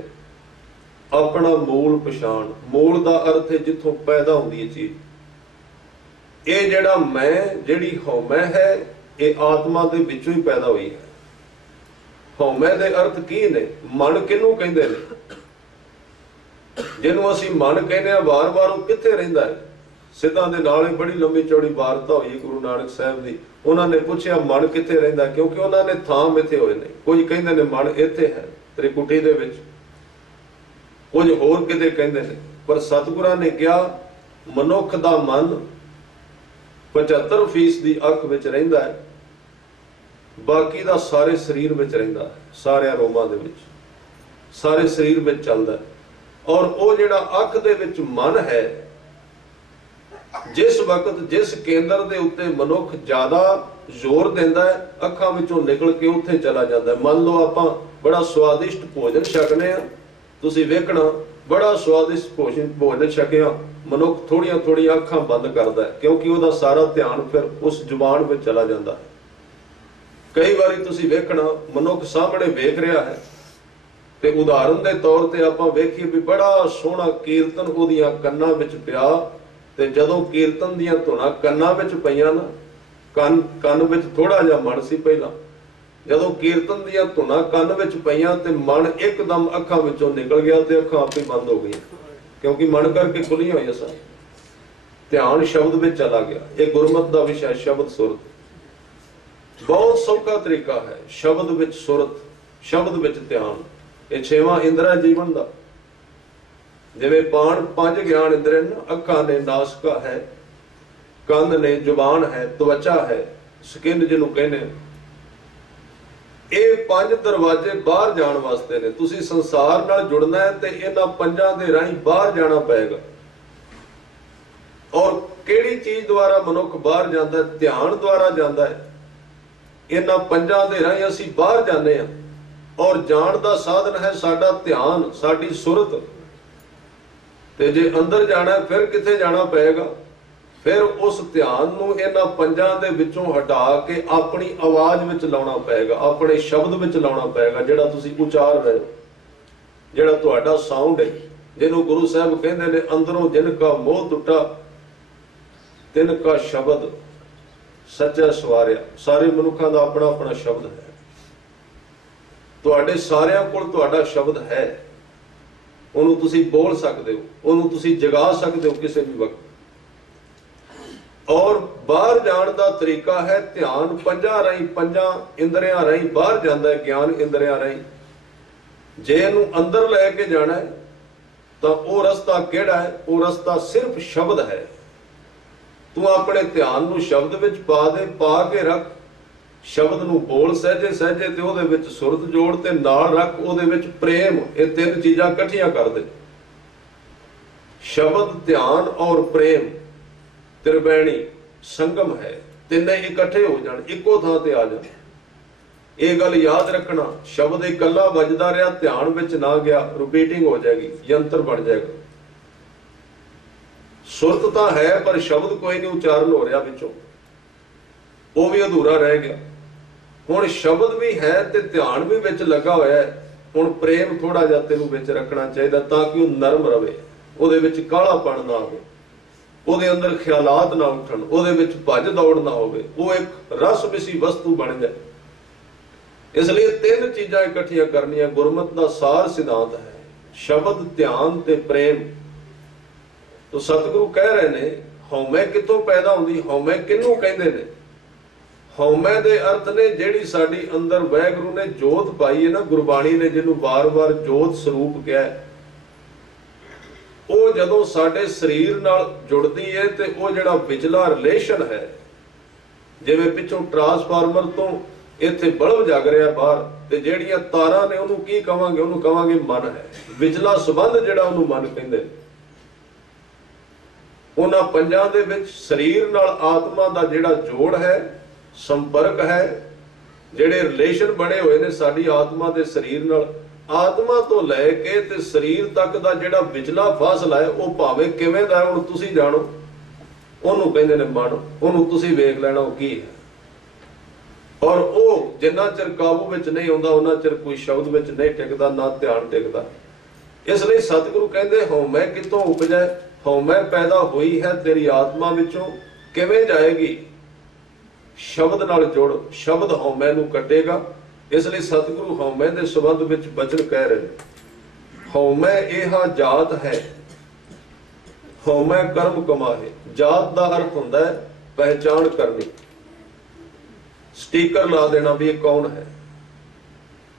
अपना मूल पछाण। मूल का अर्थ है जिथों पैदा होंदी है चीज। ये जिहड़ा मैं, जिहड़ी हौमै है, ये आत्मा दे विचों ही पैदा हुई है। हौमै दे अर्थ की ने? मन किनू कहंदे ने? जिन्हों असीं मन कहने आ वार वार वो कित्थे रहिंदा है? सिद्धां दे नाल ही बड़ी लंबी चौड़ी वारता हुई गुरु नानक साहब दी। उन्होंने पूछया मन कित्थे रहिंदा, क्योंकि उन्होंने थां मिथे होए ने। कुछ कहंदे ने मन इत्थे है त्रिकुटी दे विच, कुछ होर किते कहंदे ने। पर सतगुरां ने कहा मनुख दा मन 75% अख विच रहिंदा है, बाकी दा सारे शरीर विच रहिंदा है, सारे रोमां दे विच, सारे शरीर विच चलदा है। और वो जिहड़ा अख दे विच मन है, जिस वक्त जिस केंद्र दे उत्ते मनुख ज्यादा जोर देंदा है, अखां विचों निकल के उत्थे चला जाता है। मान लो आपां बड़ा स्वादिष्ट भोजन छकने आ, तुसीं वेखना बड़ा स्वादिष्ट भोजन छकिया, मनुख थोड़ियां थोड़ियां अखां बंद करता है, क्योंकि उसका सारा ध्यान फिर उस जुबान में चला जाता है। कई बारी तुसीं वेखना मनुख सामने वेख रहा है ਤੇ ਉਦਾਹਰਨ ਦੇ ਤੌਰ ਤੇ ਆਪਾਂ ਵੇਖੀਏ ਵੀ ਬੜਾ ਸੋਹਣਾ ਕੀਰਤਨ ਉਹਦੀਆਂ ਕੰਨਾਂ ਵਿੱਚ ਪਿਆ, ਤੇ ਜਦੋਂ ਕੀਰਤਨ ਦੀਆਂ ਧੁਨਾਂ ਕੰਨਾਂ ਵਿੱਚ ਪਈਆਂ ਨਾ, ਕੰਨ ਵਿੱਚ ਥੋੜਾ ਜਿਹਾ ਮਨ ਸੀ ਪਹਿਲਾਂ, ਜਦੋਂ ਕੀਰਤਨ ਦੀਆਂ ਧੁਨਾਂ ਕੰਨ ਵਿੱਚ ਪਈਆਂ ਤੇ ਮਨ ਇੱਕਦਮ ਅੱਖਾਂ ਵਿੱਚੋਂ ਨਿਕਲ ਗਿਆ ਤੇ ਅੱਖਾਂ ਆਪੇ ਬੰਦ ਹੋ ਗਈਆਂ, ਕਿਉਂਕਿ ਮਨ ਕਰਕੇ ਖੁੱਲੀਆਂ ਹੋਈਆਂ ਸਨ। ਧਿਆਨ ਸ਼ਬਦ ਵਿੱਚ ਚਲਾ ਗਿਆ। ਇਹ ਗੁਰਮਤਿ ਦਾ ਵਿਸ਼ਾ ਸ਼ਬਦ ਸੁਰਤ। ਬਹੁਤ ਸੌਖਾ ਤਰੀਕਾ ਹੈ ਸ਼ਬਦ ਵਿੱਚ ਸੁਰਤ, ਸ਼ਬਦ ਵਿੱਚ ਧਿਆਨ। ਇਹ 6ਵਾਂ ਇੰਦਰਾ ਜੀਵਨ ਦਾ, ਜਿਵੇਂ ਪੰਜ ਗਿਆਨ ਇੰਦਰੀ ਨੇ, ਅੱਖਾਂ ਨੇ ਨਾਸਿਕਾ ਹੈ, ਕੰਨ ਨੇ ਜ਼ੁਬਾਨ ਹੈ, ਤਵਚਾ ਹੈ, ਸਕਿਨ ਜਿਹਨੂੰ ਕਹਿੰਦੇ, ਇਹ 5 ਦਰਵਾਜ਼ੇ ਬਾਹਰ ਜਾਣ ਵਾਸਤੇ ਨੇ। ਤੁਸੀਂ ਸੰਸਾਰ ਨਾਲ ਜੁੜਨਾ ਹੈ ਤੇ ਇਹਨਾਂ 5 ਦੇ ਰਾਹੀਂ ਬਾਹਰ ਜਾਣਾ ਪਏਗਾ। ਔਰ ਕਿਹੜੀ ਚੀਜ਼ ਦੁਆਰਾ ਮਨੁੱਖ ਬਾਹਰ ਜਾਂਦਾ? ਧਿਆਨ ਦੁਆਰਾ ਜਾਂਦਾ ਹੈ। ਇਹਨਾਂ 5 ਦੇ ਰਾਹੀਂ ਅਸੀਂ ਬਾਹਰ ਜਾਂਦੇ ਹਾਂ, ਔਰ ਜਾਣ ਦਾ ਸਾਧਨ ਹੈ ਸਾਡਾ ਧਿਆਨ, ਸਾਡੀ ਸੁਰਤ। ਤੇ ਜੇ ਅੰਦਰ ਜਾਣਾ ਫਿਰ ਕਿੱਥੇ ਜਾਣਾ ਪਏਗਾ? ਫਿਰ ਉਸ ਧਿਆਨ ਨੂੰ ਇਹਨਾਂ 5 ਦੇ ਵਿੱਚੋਂ ਹਟਾ ਕੇ ਆਪਣੀ ਆਵਾਜ਼ ਵਿੱਚ ਲਾਉਣਾ ਪਏਗਾ, ਆਪਣੇ ਸ਼ਬਦ ਵਿੱਚ ਲਾਉਣਾ ਪਏਗਾ, ਜਿਹੜਾ ਤੁਸੀਂ ਉਚਾਰ ਰਹੇ ਹੋ, ਜਿਹੜਾ ਤੁਹਾਡਾ ਸਾਊਂਡ ਹੈ, ਜਿਹਨੂੰ ਗੁਰੂ ਸਾਹਿਬ ਕਹਿੰਦੇ ਨੇ ਅੰਦਰੋਂ ਜਿਨ ਕਾ ਮੋਹ ਟੁੱਟਾ ਤਿਨ ਕਾ ਸ਼ਬਦ ਸੱਚਾ ਸਵਾਰਿਆ। ਸਾਰੇ ਮਨੁੱਖਾਂ ਦਾ ਆਪਣਾ ਆਪਣਾ ਸ਼ਬਦ ਹੈ। ਤੁਹਾਡੇ ਸਾਰਿਆਂ ਕੋਲ ਤੁਹਾਡਾ ਸ਼ਬਦ ਹੈ, ਉਹਨੂੰ ਤੁਸੀਂ ਬੋਲ ਸਕਦੇ ਹੋ, ਉਹਨੂੰ ਤੁਸੀਂ ਜਗਾ ਸਕਦੇ ਹੋ ਕਿਸੇ ਵੀ ਵਕਤ। ਔਰ ਬਾਹਰ ਜਾਣ ਦਾ ਤਰੀਕਾ ਹੈ ਧਿਆਨ 5 ਰਾਹੀਂ, 5 ਇੰਦਰੀਆਂ ਰਾਹੀਂ ਬਾਹਰ ਜਾਂਦਾ ਹੈ, ਗਿਆਨ ਇੰਦਰੀਆਂ ਰਾਹੀਂ। ਜੇ ਇਹਨੂੰ ਅੰਦਰ ਲੈ ਕੇ ਜਾਣਾ ਹੈ ਤਾਂ ਉਹ ਰਸਤਾ ਕਿਹੜਾ ਹੈ? ਉਹ ਰਸਤਾ ਸਿਰਫ ਸ਼ਬਦ ਹੈ। ਤੂੰ ਆਪਣੇ ਧਿਆਨ ਨੂੰ ਸ਼ਬਦ ਵਿੱਚ ਪਾ ਦੇ, ਪਾ ਕੇ ਰੱਖ, ਸ਼ਬਦ ਨੂੰ ਬੋਲ ਸਹਿਜੇ ਸਹਿਜੇ, ਤੇ ਉਹਦੇ ਵਿੱਚ ਸੁਰਤ ਜੋੜ ਤੇ ਨਾਲ ਰੱਖ, ਉਹਦੇ ਵਿੱਚ ਪ੍ਰੇਮ। ਇਹ 3 ਚੀਜ਼ਾਂ ਇਕੱਠੀਆਂ ਕਰ ਦੇ। ਸ਼ਬਦ, ਧਿਆਨ ਔਰ ਪ੍ਰੇਮ ਤ੍ਰਿਵੈਣੀ ਸੰਗਮ ਹੈ। ਤਿੰਨੇ ਇਕੱਠੇ ਹੋ ਜਾਣ, ਇੱਕੋ ਥਾਂ ਤੇ ਆ ਜਾਣ। ਇਹ ਗੱਲ ਯਾਦ ਰੱਖਣਾ, ਸ਼ਬਦ ਇਕੱਲਾ ਵੱਜਦਾ ਰਿਹਾ, ਧਿਆਨ ਵਿੱਚ ਨਾ ਗਿਆ, ਰਿਪੀਟਿੰਗ ਹੋ ਜਾਏਗੀ, ਯੰਤਰ ਬਣ ਜਾਏਗਾ। ਸੁਰਤ ਤਾਂ ਹੈ ਪਰ ਸ਼ਬਦ ਕੋਈ ਨਹੀਂ ਉਚਾਰਨ ਹੋ ਰਿਹਾ ਵਿੱਚੋਂ, ਉਹ ਵੀ ਅਧੂਰਾ ਰਹਿ ਗਿਆ। ਹੁਣ ਸ਼ਬਦ ਵੀ ਹੈ ਤੇ ਧਿਆਨ ਵੀ ਵਿੱਚ ਲੱਗਾ ਹੋਇਆ ਹੈ। ਹੁਣ ਪ੍ਰੇਮ ਥੋੜਾ ਜਿਹਾ ਤੈਨੂੰ ਵਿੱਚ ਰੱਖਣਾ ਚਾਹੀਦਾ ਤਾਂ ਕਿ ਉਹ ਨਰਮ ਰਵੇ, ਉਹਦੇ ਵਿੱਚ ਕਾਲਾਪਣ ਨਾ ਹੋਵੇ, ਉਹਦੇ ਅੰਦਰ ਖਿਆਲਾਤ ਨਾ ਉੱਠਣ, ਉਹਦੇ ਵਿੱਚ ਭੱਜ ਦੌੜ ਨਾ ਹੋਵੇ, ਉਹ ਇੱਕ ਰਸ ਮਿਸੀ ਵਸਤੂ ਬਣ ਜਾਏ। ਇਸ ਲਈ 3 ਚੀਜ਼ਾਂ ਇਕੱਠੀਆਂ ਕਰਨੀਆਂ ਗੁਰਮਤਿ ਦਾ ਸਾਰ ਸਿਧਾਂਤ ਹੈ, ਸ਼ਬਦ, ਧਿਆਨ ਤੇ ਪ੍ਰੇਮ। ਤੋ ਸਤਿਗੁਰੂ ਕਹਿ ਰਹੇ ਨੇ ਹਉਮੈ ਕਿੱਥੋਂ ਪੈਦਾ ਹੁੰਦੀ? ਹਉਮੈ ਕਿਹਨੂੰ ਕਹਿੰਦੇ ਨੇ? ਹਉਮੈ ਦੇ ਅਰਥ ਨੇ ਜਿਹੜੀ ਸਾਡੀ ਅੰਦਰ ਵਾਹਿਗੁਰੂ ਨੇ ਜੋਤ ਪਾਈ ਹੈ ਨਾ, ਗੁਰਬਾਣੀ ਨੇ ਜਿਹਨੂੰ ਵਾਰ-ਵਾਰ ਜੋਤ ਸਰੂਪ ਕਿਹਾ, ਉਹ ਜਦੋਂ ਸਾਡੇ ਸਰੀਰ ਨਾਲ ਜੁੜਦੀ ਹੈ ਤੇ ਉਹ ਜਿਹੜਾ ਵਿਚਲਾ ਰਿਲੇਸ਼ਨ ਹੈ, ਜਿਵੇਂ ਪਿੱਛੋਂ ਟਰਾਂਸਫਾਰਮਰ ਤੋਂ ਇੱਥੇ ਬਲਬ ਜਗ ਰਿਹਾ ਬਾਹਰ, ਤੇ ਜਿਹੜੀਆਂ ਤਾਰਾਂ ਨੇ ਉਹਨੂੰ ਕੀ ਕਵਾਂਗੇ? ਉਹਨੂੰ ਕਵਾਂਗੇ ਮਨ ਹੈ। ਵਿਚਲਾ ਸੰਬੰਧ ਜਿਹੜਾ ਉਹਨੂੰ ਮਨ ਕਹਿੰਦੇ। ਉਹਨਾਂ 5 ਦੇ ਵਿੱਚ ਸਰੀਰ ਨਾਲ ਆਤਮਾ ਦਾ ਜਿਹੜਾ ਜੋੜ ਹੈ, ਸੰਪਰਕ ਹੈ, ਜਿਹੜੇ ਰਿਲੇਸ਼ਨ ਬਣੇ ਹੋਏ ਨੇ ਸਾਡੀ ਆਤਮਾ ਦੇ ਸਰੀਰ ਨਾਲ, ਆਤਮਾ ਤੋਂ ਲੈ ਕੇ ਤੇ ਸਰੀਰ ਤੱਕ ਦਾ ਜਿਹੜਾ ਵਿਚਲਾ ਫਾਸਲਾ ਹੈ, ਉਹ ਭਾਵੇਂ ਕਿਵੇਂ ਦਾ ਹੈ ਹੁਣ ਤੁਸੀਂ ਜਾਣੋ, ਉਹਨੂੰ ਕਹਿੰਦੇ ਨੇ ਮਨ। ਉਹਨੂੰ ਤੁਸੀਂ ਵੇਖ ਲੈਣਾ ਉਹ ਕੀ ਹੈ। ਔਰ ਉਹ ਜਿੰਨਾ ਚਿਰ ਕਾਬੂ ਵਿੱਚ ਨਹੀਂ ਆਉਂਦਾ ਉਹਨਾਂ ਚਿਰ ਕੋਈ ਸ਼ਬਦ ਵਿੱਚ ਨਹੀਂ ਟਿਕਦਾ, ਨਾ ਧਿਆਨ ਟਿਕਦਾ। ਇਸ ਲਈ ਸਤਿਗੁਰੂ ਕਹਿੰਦੇ ਹਉਮੈ ਕਿੱਥੋਂ ਉਪਜੈ? ਹਉਮੈ ਪੈਦਾ ਹੋਈ ਹੈ ਤੇਰੀ ਆਤਮਾ ਵਿੱਚੋਂ, ਕਿਵੇਂ ਜਾਏਗੀ? ਸ਼ਬਦ ਨਾਲ ਜੁੜ, ਸ਼ਬਦ ਹਉਮੈ ਨੂੰ ਕੱਟੇਗਾ। ਇਸ ਲਈ ਸਤਿਗੁਰੂ ਹਉਮੈ ਦੇ ਸੰਬੰਧ ਵਿੱਚ ਬਚਨ ਕਹਿ ਰਹੇ ਨੇ, ਹਉਮੈ ਇਹਾ ਜਾਤ ਹੈ, ਹਉਮੈ ਕਰਮ ਕਮਾਹੇ। ਜਾਤ ਦਾ ਅਰਥ ਹੁੰਦਾ ਹੈ ਪਹਿਚਾਣ ਕਰਨੀ, ਸਟੀਕਰ ਲਾ ਦੇਣਾ ਵੀ ਇਹ ਕੌਣ ਹੈ।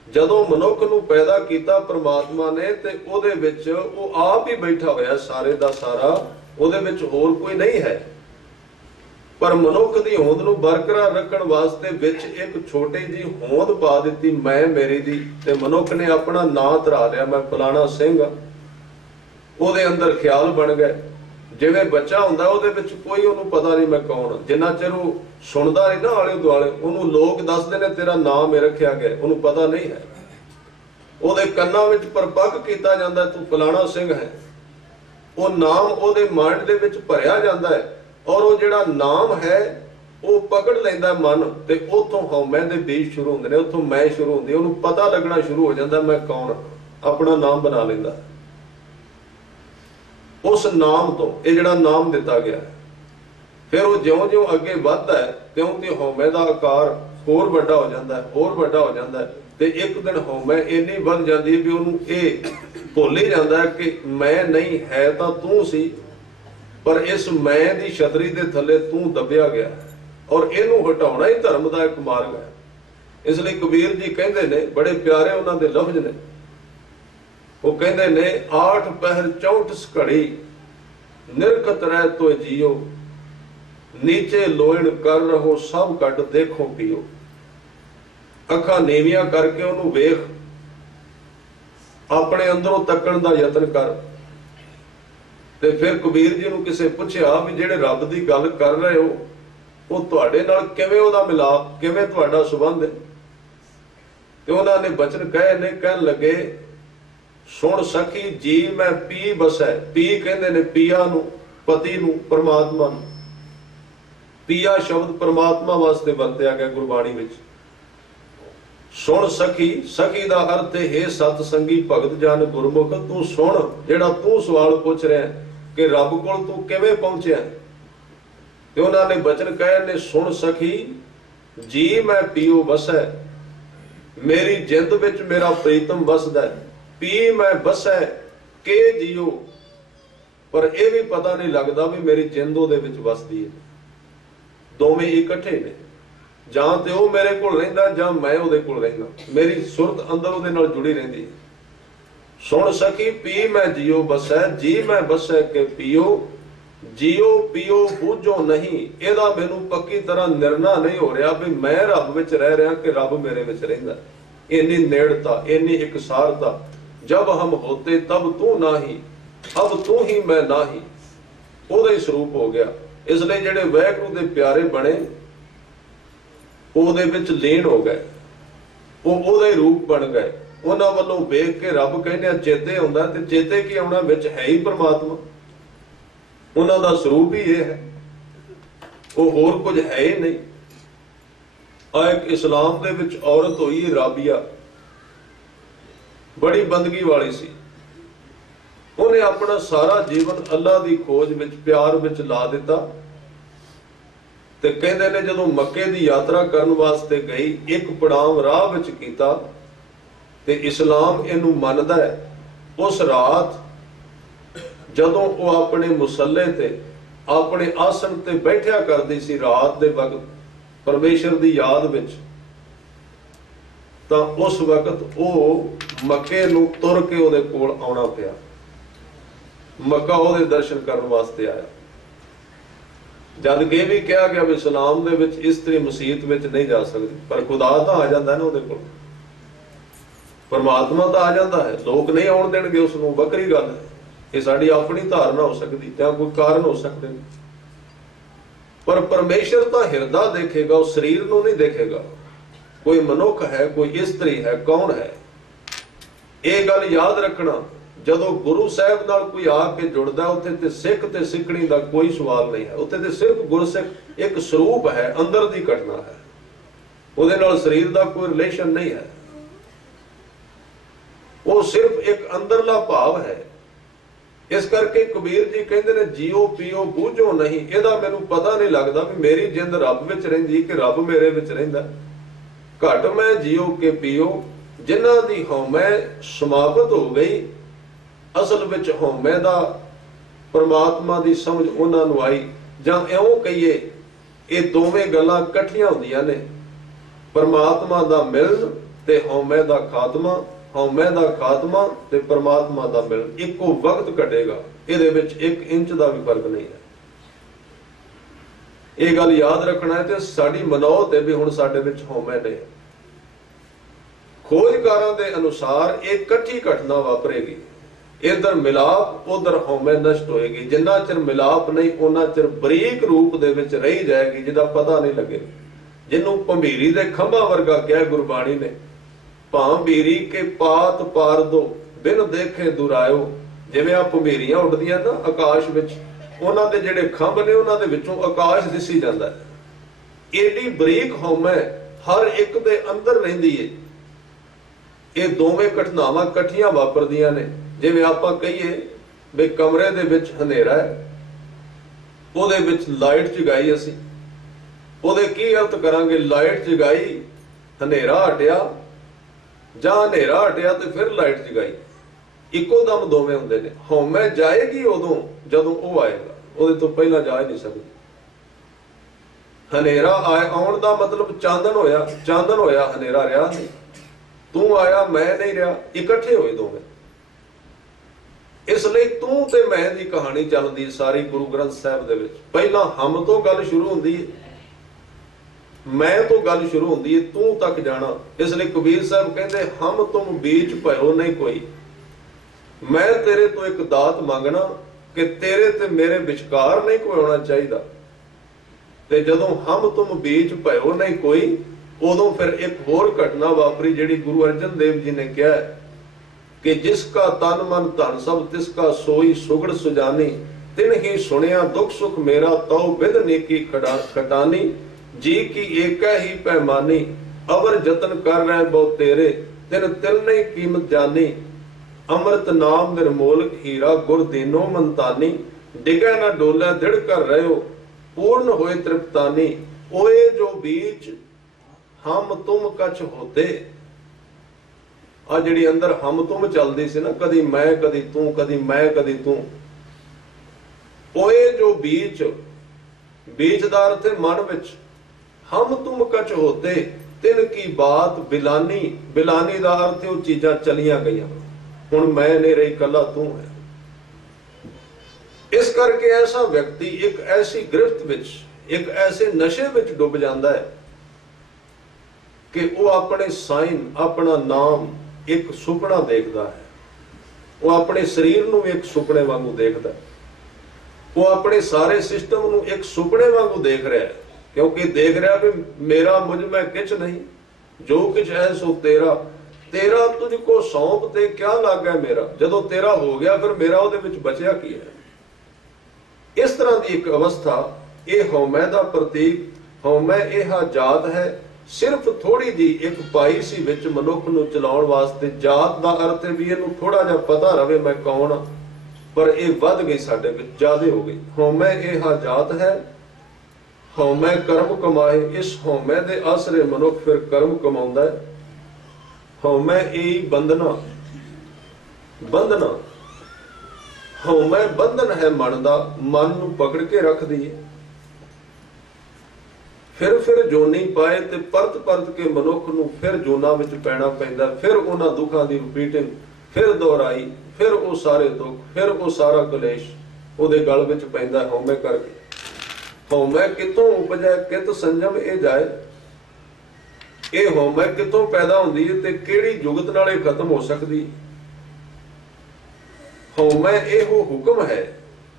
ਜਦੋਂ ਮਨੁੱਖ ਨੂੰ ਪੈਦਾ ਕੀਤਾ ਪ੍ਰਮਾਤਮਾ ਨੇ ਤੇ ਉਹਦੇ ਵਿੱਚ ਉਹ ਆਪ ਹੀ ਬੈਠਾ ਹੋਇਆ ਸਾਰੇ ਦਾ ਸਾਰਾ, ਉਹਦੇ ਵਿੱਚ ਹੋਰ ਕੋਈ ਨਹੀਂ ਹੈ। ਪਰ ਮਨੁੱਖ ਦੀ ਹੋਂਦ ਨੂੰ ਬਰਕਰਾਰ ਰੱਖਣ ਵਾਸਤੇ ਵਿੱਚ ਇੱਕ ਛੋਟੀ ਜਿਹੀ ਹੋਂਦ ਪਾ ਦਿੱਤੀ, ਮੈਂ ਮੇਰੀ ਦੀ, ਤੇ ਮਨੁੱਖ ਨੇ ਆਪਣਾ ਨਾਂ ਧਰਾ ਲਿਆ, ਮੈਂ ਫਲਾਣਾ ਸਿੰਘ ਆ। ਉਹਦੇ ਅੰਦਰ ਖਿਆਲ ਬਣ ਗਏ। ਜਿਵੇਂ ਬੱਚਾ ਹੁੰਦਾ ਉਹਦੇ ਵਿੱਚ ਕੋਈ ਉਹਨੂੰ ਪਤਾ ਨਹੀਂ ਮੈਂ ਕੌਣ, ਜਿੰਨਾ ਚਿਰ ਉਹ ਸੁਣਦਾ ਨਹੀਂ ਨਾ ਆਲੇ ਦੁਆਲੇ, ਉਹਨੂੰ ਲੋਕ ਦੱਸਦੇ ਨੇ ਤੇਰਾ ਨਾਮ ਇਹ ਰੱਖਿਆ ਗਿਆ, ਉਹਨੂੰ ਪਤਾ ਨਹੀਂ ਹੈ। ਉਹਦੇ ਕੰਨਾਂ ਵਿੱਚ ਪਰਪੱਕ ਕੀਤਾ ਜਾਂਦਾ ਤੂੰ ਫਲਾਣਾ ਸਿੰਘ ਹੈ। ਉਹ ਨਾਮ ਉਹਦੇ ਮਾਈਂਡ ਦੇ ਵਿੱਚ ਭਰਿਆ ਜਾਂਦਾ ਹੈ, ਔਰ ਉਹ ਜਿਹੜਾ ਨਾਮ ਹੈ ਉਹ ਪਕੜ ਲੈਂਦਾ ਮਨ, ਤੇ ਉਥੋਂ ਹਉਮੈ ਦੇ ਬੀਜ ਸ਼ੁਰੂ ਹੁੰਦੇ ਨੇ, ਉਥੋਂ ਮੈਂ ਸ਼ੁਰੂ ਹੁੰਦੀ, ਉਹਨੂੰ ਪਤਾ ਲੱਗਣਾ ਸ਼ੁਰੂ ਹੋ ਜਾਂਦਾ ਮੈਂ ਕੌਣ। अपना नाम बना लेंदा है। उस नाम तो ये जिहड़ा नाम दिता गया है, फिर वो ज्यों ज्यों अगे वधदा है त्यों त्यों हौमे का आकार होर वड्डा हो जाता है, होर वड्डा हो जाता है। ते एक दिन हौमे इन्नी वध जाती है भी उन्होंने ये भुल ही जाता है कि मैं नहीं है तो तू सी, पर इस मैं दी छतरी दे थले तू दबिया गया है। और इनू हटाउणा ही धर्म का एक मार्ग है। इसलिए कबीर जी कहते ने, बड़े प्यारे उन्होंने लफ्ज ने, वो कहते ने 8 पहर 64 घड़ी निरखत रह तो जियो, नीचे लोइण कर रहो सब कट देखो पियो। अखा नीवियां करके उन्होंने वेख, अपने अंदरों तकण का यतन कर। ते फिर कबीर जी नूं किसे पुछया भी जेड़े रब की गल कर रहे हो वो तुहाडे नाल किवें उहदा मिलाप, किवें तुहाडा संबंध है? ते उन्होंने बचन कहे ने, कहन लगे सुन सखी जी मैं पी बसै। पी कहंदे ने पिया नूं, पति नूं, परमात्मा नूं। पिया शब्द परमात्मा वास्ते वरत्या गया गुरबाणी विच। सुन सखी, सखी का अर्थ है सत संगी भगत जन गुरमुख। तू सुन, जेड़ा तू सवाल पूछ रहा है कि रब कोल तू किवें पहुंचया, ते उन्होंने बचन कहे ने, सुन सखी जी मैं पीओ बसै, मेरी जिंद विच मेरा प्रीतम वसदा है। पी मैं बसै के जियो, पर यह भी पता नहीं लगता भी मेरी जिंद उहदे विच वसदी है। दोवें इकट्ठे ने, जां ते वो मेरे कोल रहिंदा जां मैं उहदे कोल रहिंदा। मेरी सुरत अंदर उहदे नाल जुड़ी रहिंदी है। सुन सखी पी मैं जियो बसै, जी मैं बसै के पियो, जियो पियो बूझो नहीं। इहदा मैनू पक्की तरह निर्णय नहीं हो रहा भी मैं रब विच रह रहा कि रब मेरे विच रहिंदा। इन्नी नेड़ता, इन्नी इकसारता। जब हम होते तब तू नाही, अब तू ही मैं नाही, उहदा ही स्वरूप हो गया। इसलिए जिहड़े वाहिगुरू दे प्यारे बने ਉਹਦੇ ਵਿੱਚ ਲੀਨ हो गए, ਉਹ ਉਹਦਾ ਹੀ रूप बन गए। ਉਹਨਾਂ ਵੱਲੋਂ ਵੇਖ ਕੇ ਰੱਬ ਕਹਿੰਦੇ ਚੇਤੇ ਆਉਂਦਾ, ਤੇ ਚੇਤੇ ਕੀ ਆਉਣਾ, ਵਿੱਚ ਹੈ ਹੀ परमात्मा। ਉਹਨਾਂ ਦਾ ਸਰੂਪ ਹੀ ਇਹ ਹੈ, ਉਹ ਹੋਰ ਕੁਝ ਹੈ ਹੀ ਨਹੀਂ। ਆ ਇੱਕ ਇਸਲਾਮ ਦੇ ਵਿੱਚ ਔਰਤ ਹੋਈ ਰਾਬੀਆ, ਬੜੀ ਬੰਦਗੀ ਵਾਲੀ ਸੀ। ਉਹਨੇ ਆਪਣਾ ਸਾਰਾ ਜੀਵਨ ਅੱਲਾ ਦੀ ਖੋਜ ਵਿੱਚ, ਪਿਆਰ ਵਿੱਚ ਲਾ ਦਿੱਤਾ। ਤੇ ਕਹਿੰਦੇ ਨੇ ਜਦੋਂ ਮੱਕੇ ਦੀ ਯਾਤਰਾ ਕਰਨ ਵਾਸਤੇ ਗਈ, ਇੱਕ ਪੜਾਵ ਰਾਹ ਵਿੱਚ ਕੀਤਾ ਤੇ ਇਸਲਾਮ ਇਹਨੂੰ ਮੰਨਦਾ ਹੈ। ਉਸ ਰਾਤ ਜਦੋਂ ਉਹ ਆਪਣੇ ਮੁਸੱਲੇ ਤੇ, ਆਪਣੇ ਆਸਣ ਤੇ ਬੈਠਿਆ ਕਰਦੀ ਸੀ ਰਾਤ ਦੇ ਵਕਤ ਪਰਮੇਸ਼ਰ ਦੀ ਯਾਦ ਵਿੱਚ, ਤਾਂ ਉਸ ਵਕਤ ਉਹ ਮੱਕੇ ਨੂੰ ਤੁਰ ਕੇ ਉਹਦੇ ਕੋਲ ਆਉਣਾ ਪਿਆ। ਮੱਕਾ ਉਹਦੇ ਦਰਸ਼ਨ ਕਰਨ ਵਾਸਤੇ ਆਇਆ। जद कि भी कहा गया भी इस्लाम दे विच इस्तरी मसीत विच नहीं जा सकती, पर खुदा तो आ जाता है ना उहदे कोल, परमात्मा तो आ जाता है। लोग नहीं आउण देणगे उसनूं, वक्री गल है। ये साडी अपनी धारणा हो सकती या कोई कारण हो सकते, पर परमेश्वर तो हिरदा देखेगा, उस शरीर नूं नहीं देखेगा। कोई मनुख है, कोई इस्तरी है, कौन है, ये गल याद रखना। ਜਦੋਂ ਗੁਰੂ ਸਾਹਿਬ ਨਾਲ ਕੋਈ ਆ ਕੇ ਜੁੜਦਾ, ਉੱਥੇ ਤੇ ਸਿੱਖ ਤੇ ਸਿੱਖਣੀ ਦਾ ਕੋਈ ਸਵਾਲ ਨਹੀਂ ਹੈ। ਉੱਥੇ ਤੇ ਸਿਰਫ ਗੁਰਸਿੱਖ ਇੱਕ ਸਰੂਪ ਹੈ, ਅੰਦਰ ਦੀ ਘਟਨਾ ਹੈ, ਉਹਦੇ ਨਾਲ ਸਰੀਰ ਦਾ ਕੋਈ ਰਿਲੇਸ਼ਨ ਨਹੀਂ ਹੈ। ਉਹ ਸਿਰਫ ਇੱਕ ਅੰਦਰਲਾ ਭਾਵ ਹੈ। ਇਸ ਕਰਕੇ ਕਬੀਰ ਜੀ ਕਹਿੰਦੇ ਨੇ ਜੀਓ ਪੀਓ ਬੂਝੋ ਨਹੀਂ। ਇਹਦਾ ਮੈਨੂੰ ਪਤਾ ਨਹੀਂ ਲੱਗਦਾ ਵੀ ਮੇਰੀ ਜਿੰਦ ਰੱਬ ਵਿੱਚ ਰਹਿੰਦੀ ਕਿ ਰੱਬ ਮੇਰੇ ਵਿੱਚ ਰਹਿੰਦਾ। ਘਟ ਮੈਂ ਜੀਓ ਕੇ ਪੀਓ, ਜਿਨ੍ਹਾਂ ਦੀ ਹਉਮੈ ਸਮਾਪਤ ਹੋ ਗਈ, ਅਸਲ ਵਿੱਚ ਹਉਮੈ ਦਾ ਪਰਮਾਤਮਾ ਦੀ ਸਮਝ ਉਹਨਾਂ ਨੂੰ ਆਈ। ਜਾਂ ਇਉਂ ਕਹੀਏ ਇਹ ਦੋਵੇਂ ਗੱਲਾਂ ਇਕੱਠੀਆਂ ਹੁੰਦੀਆਂ ਨੇ, ਪਰਮਾਤਮਾ ਦਾ ਮਿਲਣ ਤੇ ਹਉਮੈ ਦਾ ਖਾਤਮਾ। ਹਉਮੈ ਦਾ ਖਾਤਮਾ ਤੇ ਪਰਮਾਤਮਾ ਦਾ ਮਿਲਣ ਇੱਕੋ ਵਕਤ ਘਟੇਗਾ। ਇਹਦੇ ਵਿੱਚ 1 ਇੰਚ ਦਾ ਵੀ ਫਰਕ ਨਹੀਂ ਹੈ। ਇਹ ਗੱਲ ਯਾਦ ਰੱਖਣਾ ਹੈ। ਤੇ ਸਾਡੀ ਮਨੌਤ ਹੈ ਵੀ ਹੁਣ ਸਾਡੇ ਵਿੱਚ ਹਉਮੈ ਨਹੀਂ। ਖੋਜਕਾਰਾਂ ਦੇ ਅਨੁਸਾਰ ਇਹ ਇਕੱਠੀ ਘਟਨਾ ਵਾਪਰੇਗੀ। इधर मिलाप उधर हौमे नष्ट होएगी। जिन्ना चिर मिलाप नहीं उन्ना चिर बरीक रूप दे विच रही जाएगी, जिहदा पता नहीं लगे। जिन्हों भंभीरी दे खंभा वर्गा कहा गुरबाणी ने, भांभीरी के पात पार दो बिन देखे दुरायो। जिवें आ भंभीरियां उड़दियां ना आकाश विच, उन्हां दे जिहड़े खंभ ने उन्हां दे विचों आकाश दिसी जांदा है। एडी बरीक हौमे हर एक दे अंदर रहिंदी है। ਇਹ ਦੋਵੇਂ ਘਟਨਾਵਾਂ ਇਕੱਠੀਆਂ ਵਾਪਰਦੀਆਂ ਨੇ। ਜਿਵੇਂ ਆਪਾਂ ਕਹੀਏ ਵੀ ਕਮਰੇ ਦੇ ਵਿੱਚ ਹਨੇਰਾ ਹੈ, ਉਹਦੇ ਵਿੱਚ ਲਾਈਟ ਜਗਾਈ ਅਸੀਂ, ਉਹਦੇ ਕੀ ਅਰਥ ਕਰਾਂਗੇ? ਲਾਈਟ ਜਗਾਈ, ਹਨੇਰਾ ਹਟਿਆ, ਜਾਂ ਹਨੇਰਾ ਹਟਿਆ ਤੇ ਫਿਰ ਲਾਈਟ ਜਗਾਈ, ਇੱਕੋ ਦਮ ਦੋਵੇਂ ਹੁੰਦੇ ਨੇ। ਹਉਮੈ ਜਾਏਗੀ ਉਦੋਂ ਜਦੋਂ ਉਹ ਆਏਗਾ, ਉਹਦੇ ਤੋਂ ਪਹਿਲਾਂ ਜਾ ਹੀ ਨਹੀਂ ਸਕਦੀ। ਹਨੇਰਾ ਆਉਣ ਦਾ ਮਤਲਬ ਚਾਨਣ ਹੋਇਆ, ਚਾਨਣ ਹੋਇਆ, ਹਨੇਰਾ ਰਿਹਾ ਨਹੀਂ। ਤੂੰ ਆਇਆ, ਮੈਂ ਨਹੀਂ ਰਿਹਾ, ਇਕੱਠੇ ਹੋਏ ਦੋਵੇਂ। ਇਸ ਲਈ ਤੂੰ ਤੇ ਮੈਂ ਦੀ ਕਹਾਣੀ ਚੱਲਦੀ ਸਾਰੀ ਗੁਰੂ ਗ੍ਰੰਥ ਸਾਹਿਬ ਦੇ ਵਿੱਚ। ਪਹਿਲਾਂ ਹਮ ਤੋਂ ਗੱਲ ਸ਼ੁਰੂ ਹੁੰਦੀ ਹੈ, ਮੈਂ ਤੋਂ ਗੱਲ ਸ਼ੁਰੂ ਹੁੰਦੀ ਹੈ, ਤੂੰ ਤੱਕ ਜਾਣਾ। ਇਸ ਲਈ ਕਬੀਰ ਸਾਹਿਬ ਕਹਿੰਦੇ ਹਮ ਤੁਮ ਬੀਚ ਭਇਓ ਨਹੀਂ ਕੋਈ। ਮੈਂ ਤੇਰੇ ਤੋਂ ਇੱਕ ਦਾਤ ਮੰਗਣਾ ਕਿ ਤੇਰੇ ਤੇ ਮੇਰੇ ਵਿਚਕਾਰ ਨਹੀਂ ਕੋਈ ਹੋਣਾ ਚਾਹੀਦਾ। ਤੇ ਜਦੋਂ ਹਮ ਤੁਮ ਬੀਚ ਭਇਓ ਨਹੀਂ ਕੋਈ, ਉਦੋਂ ਫਿਰ ਇੱਕ ਹੋਰ ਘਟਨਾ ਵਾਪਰੀ ਜਿਹੜੀ ਗੁਰੂ ਅਰਜਨ ਦੇਵ ਜੀ ਨੇ ਕਿਹਾ ਕਿ ਜਿਸ ਕਾ ਤਨ ਮਨ ਧਨ ਸਭ ਤਿਸ ਕਾ ਸੋਈ ਸੁਗੜ ਸੁਜਾਨੀ, ਤਿਨ ਹੀ ਸੁਣਿਆ ਦੁੱਖ ਸੁਖ ਮੇਰਾ ਤਉ ਬਿਦ ਨੇਕੀ ਖਟਾਨੀ, ਜੀ ਕੀ ਏਕੈ ਹੀ ਪੈਮਾਨੀ, ਅਵਰ ਜਤਨ ਕਰ ਰਹਿ ਬਹੁ ਤੇਰੇ, ਤਿਨ ਤਿਲ ਨਹੀਂ ਕੀਮਤ ਜਾਨੀ, ਅੰਮ੍ਰਿਤ ਨਾਮ ਨਿਰਮੋਲਕ ਹੀਰਾ ਗੁਰ ਦੀਨੋ ਮੰਤਾਨੀ, ਡਿਗੈ ਨਾ ਡੋਲੇ ਦ੍ਰਿੜ ਕਰ ਰਹਿਓ ਪੂਰਨ ਹੋਏ ਤ੍ਰਿਪਤਾਨੀ, ਓਏ ਜੋ ਬੀਚ ਹਮ ਤੁਮ ਕਛ ਹੋਤੇ। ਆ ਜਿਹੜੀ ਅੰਦਰ ਹਮ ਤੁਮ ਚੱਲਦੀ ਸੀ ਨਾ, ਕਦੀ ਮੈਂ ਕਦੀ ਤੂੰ, ਕਦੀ ਮੈਂ ਕਦੀ ਤੂੰ, ਓਏ ਜੋ ਬੀਚ, ਬੀਚ ਦਾ ਅਰਥ ਹੈ ਮਨ ਵਿੱਚ। ਹਮ ਤੁਮ ਕਛ ਹੋਤੇ ਤਿਨ ਕੀ ਬਾਤ ਬਿਲਾਨੀ, ਬਿਲਾਨੀ ਦਾ ਅਰਥ ਉਹ ਚੀਜ਼ਾਂ ਚਲੀਆਂ ਗਈਆਂ, ਹੁਣ ਮੈਂ ਨਹੀਂ ਰਹੀ, ਕੱਲਾ ਤੂੰ ਹੈ। ਇਸ ਕਰਕੇ ਐਸਾ ਵਿਅਕਤੀ ਇੱਕ ਐਸੀ ਗ੍ਰਿਫਤ ਵਿੱਚ, ਇੱਕ ਐਸੇ ਨਸ਼ੇ ਵਿੱਚ ਡੁੱਬ ਜਾਂਦਾ ਹੈ ਕਿ ਉਹ ਆਪਣੇ ਸਾਈਨ, ਆਪਣਾ ਨਾਮ ਇੱਕ ਸੁਪਨਾ ਦੇਖਦਾ ਹੈ। ਉਹ ਆਪਣੇ ਸਰੀਰ ਨੂੰ ਇੱਕ ਸੁਪਨੇ ਵਾਂਗੂ ਦੇਖਦਾ ਹੈ, ਉਹ ਆਪਣੇ ਸਾਰੇ ਸਿਸਟਮ ਨੂੰ ਇੱਕ ਸੁਪਨੇ ਵਾਂਗੂ ਦੇਖ ਰਿਹਾ ਹੈ, ਕਿਉਂਕਿ ਦੇਖ ਰਿਹਾ ਵੀ ਮੇਰਾ ਮੁਝ ਮੈਂ ਕਿਛ ਨਹੀਂ, ਜੋ ਕੁਛ ਹੈ ਸੋ ਤੇਰਾ, ਤੇਰਾ ਤੁਝ ਕੋ ਸੌਂਪ ਤੇ ਕਿਆ ਲੱਗਾ ਮੇਰਾ। ਜਦੋਂ ਤੇਰਾ ਹੋ ਗਿਆ ਫਿਰ ਮੇਰਾ ਉਹਦੇ ਵਿੱਚ ਬਚਿਆ ਕੀ ਹੈ। ਇਸ ਤਰ੍ਹਾਂ ਦੀ ਇੱਕ ਅਵਸਥਾ, ਇਹ ਹਉਮੈ ਦਾ ਪ੍ਰਤੀਕ। ਹਉਮੈ ਇਹ ਜਾਤ ਹੈ, ਸਿਰਫ ਥੋੜੀ ਜੀ ਇੱਕ ਪਾਈ ਸੀ ਵਿੱਚ ਮਨੁੱਖ ਨੂੰ ਚਲਾਉਣ ਵਾਸਤੇ। ਜਾਤ ਦਾ ਅਰਥ ਹੈ ਵੀ ਇਹਨੂੰ ਥੋੜਾ ਜਿਹਾ ਪਤਾ ਰਵੇ ਮੈਂ ਕੌਣ ਹਾਂ, ਪਰ ਇਹ ਵੱਧ ਗਈ ਸਾਡੇ ਵਿੱਚ, ਜ਼ਿਆਦਾ ਹੋ ਗਈ। ਹਉਮੈ ਇਹ ਜਾਤ ਹੈ, ਹਉਮੈ ਕਰਮ ਕਮਾਏ। ਇਸ ਹਉਮੈ ਦੇ ਆਸਰੇ ਮਨੁੱਖ ਫਿਰ ਕਰਮ ਕਮਾਉਂਦਾ ਹੈ। ਹਉਮੈ ਇਹ ਬੰਧਨਾ, ਬੰਧਨਾ, ਹਉਮੈ ਬੰਧਨ ਹੈ ਮਨ ਦਾ, ਮਨ ਨੂੰ ਪਕੜ ਕੇ ਰੱਖਦੀ ਹੈ। ਫਿਰ ਜੋਨੀ ਪਾਏ ਤੇ ਪਰਤ ਕੇ ਮਨੁੱਖ ਨੂੰ ਫਿਰ ਜੋਨਾਂ ਵਿੱਚ ਪੈਣਾ ਪੈਂਦਾ। ਫਿਰ ਉਹਨਾਂ ਦੁੱਖਾਂ ਦੀ ਰਿਪੀਟਿੰਗ, ਫਿਰ ਦੁਹਰਾਈ, ਫਿਰ ਉਹ ਸਾਰੇ ਦੁੱਖ, ਫਿਰ ਉਹ ਸਾਰਾ ਕਲੇਸ਼ ਉਹਦੇ ਗਲ ਵਿੱਚ ਪੈਂਦਾ ਹਉਮੈ ਕਰਕੇ। ਹਉਮੈ ਕਿੱਥੋਂ ਉਪਜੈ ਕਿਤ ਸੰਜਮ ਇਹ ਜਾਏ। ਇਹ ਹਉਮੈ ਕਿੱਥੋਂ ਪੈਦਾ ਹੁੰਦੀ ਹੈ ਤੇ ਕਿਹੜੀ ਜੁਗਤ ਨਾਲ ਇਹ ਖਤਮ ਹੋ ਸਕਦੀ। ਹਉਮੈ ਇਹੋ ਹੁਕਮ ਹੈ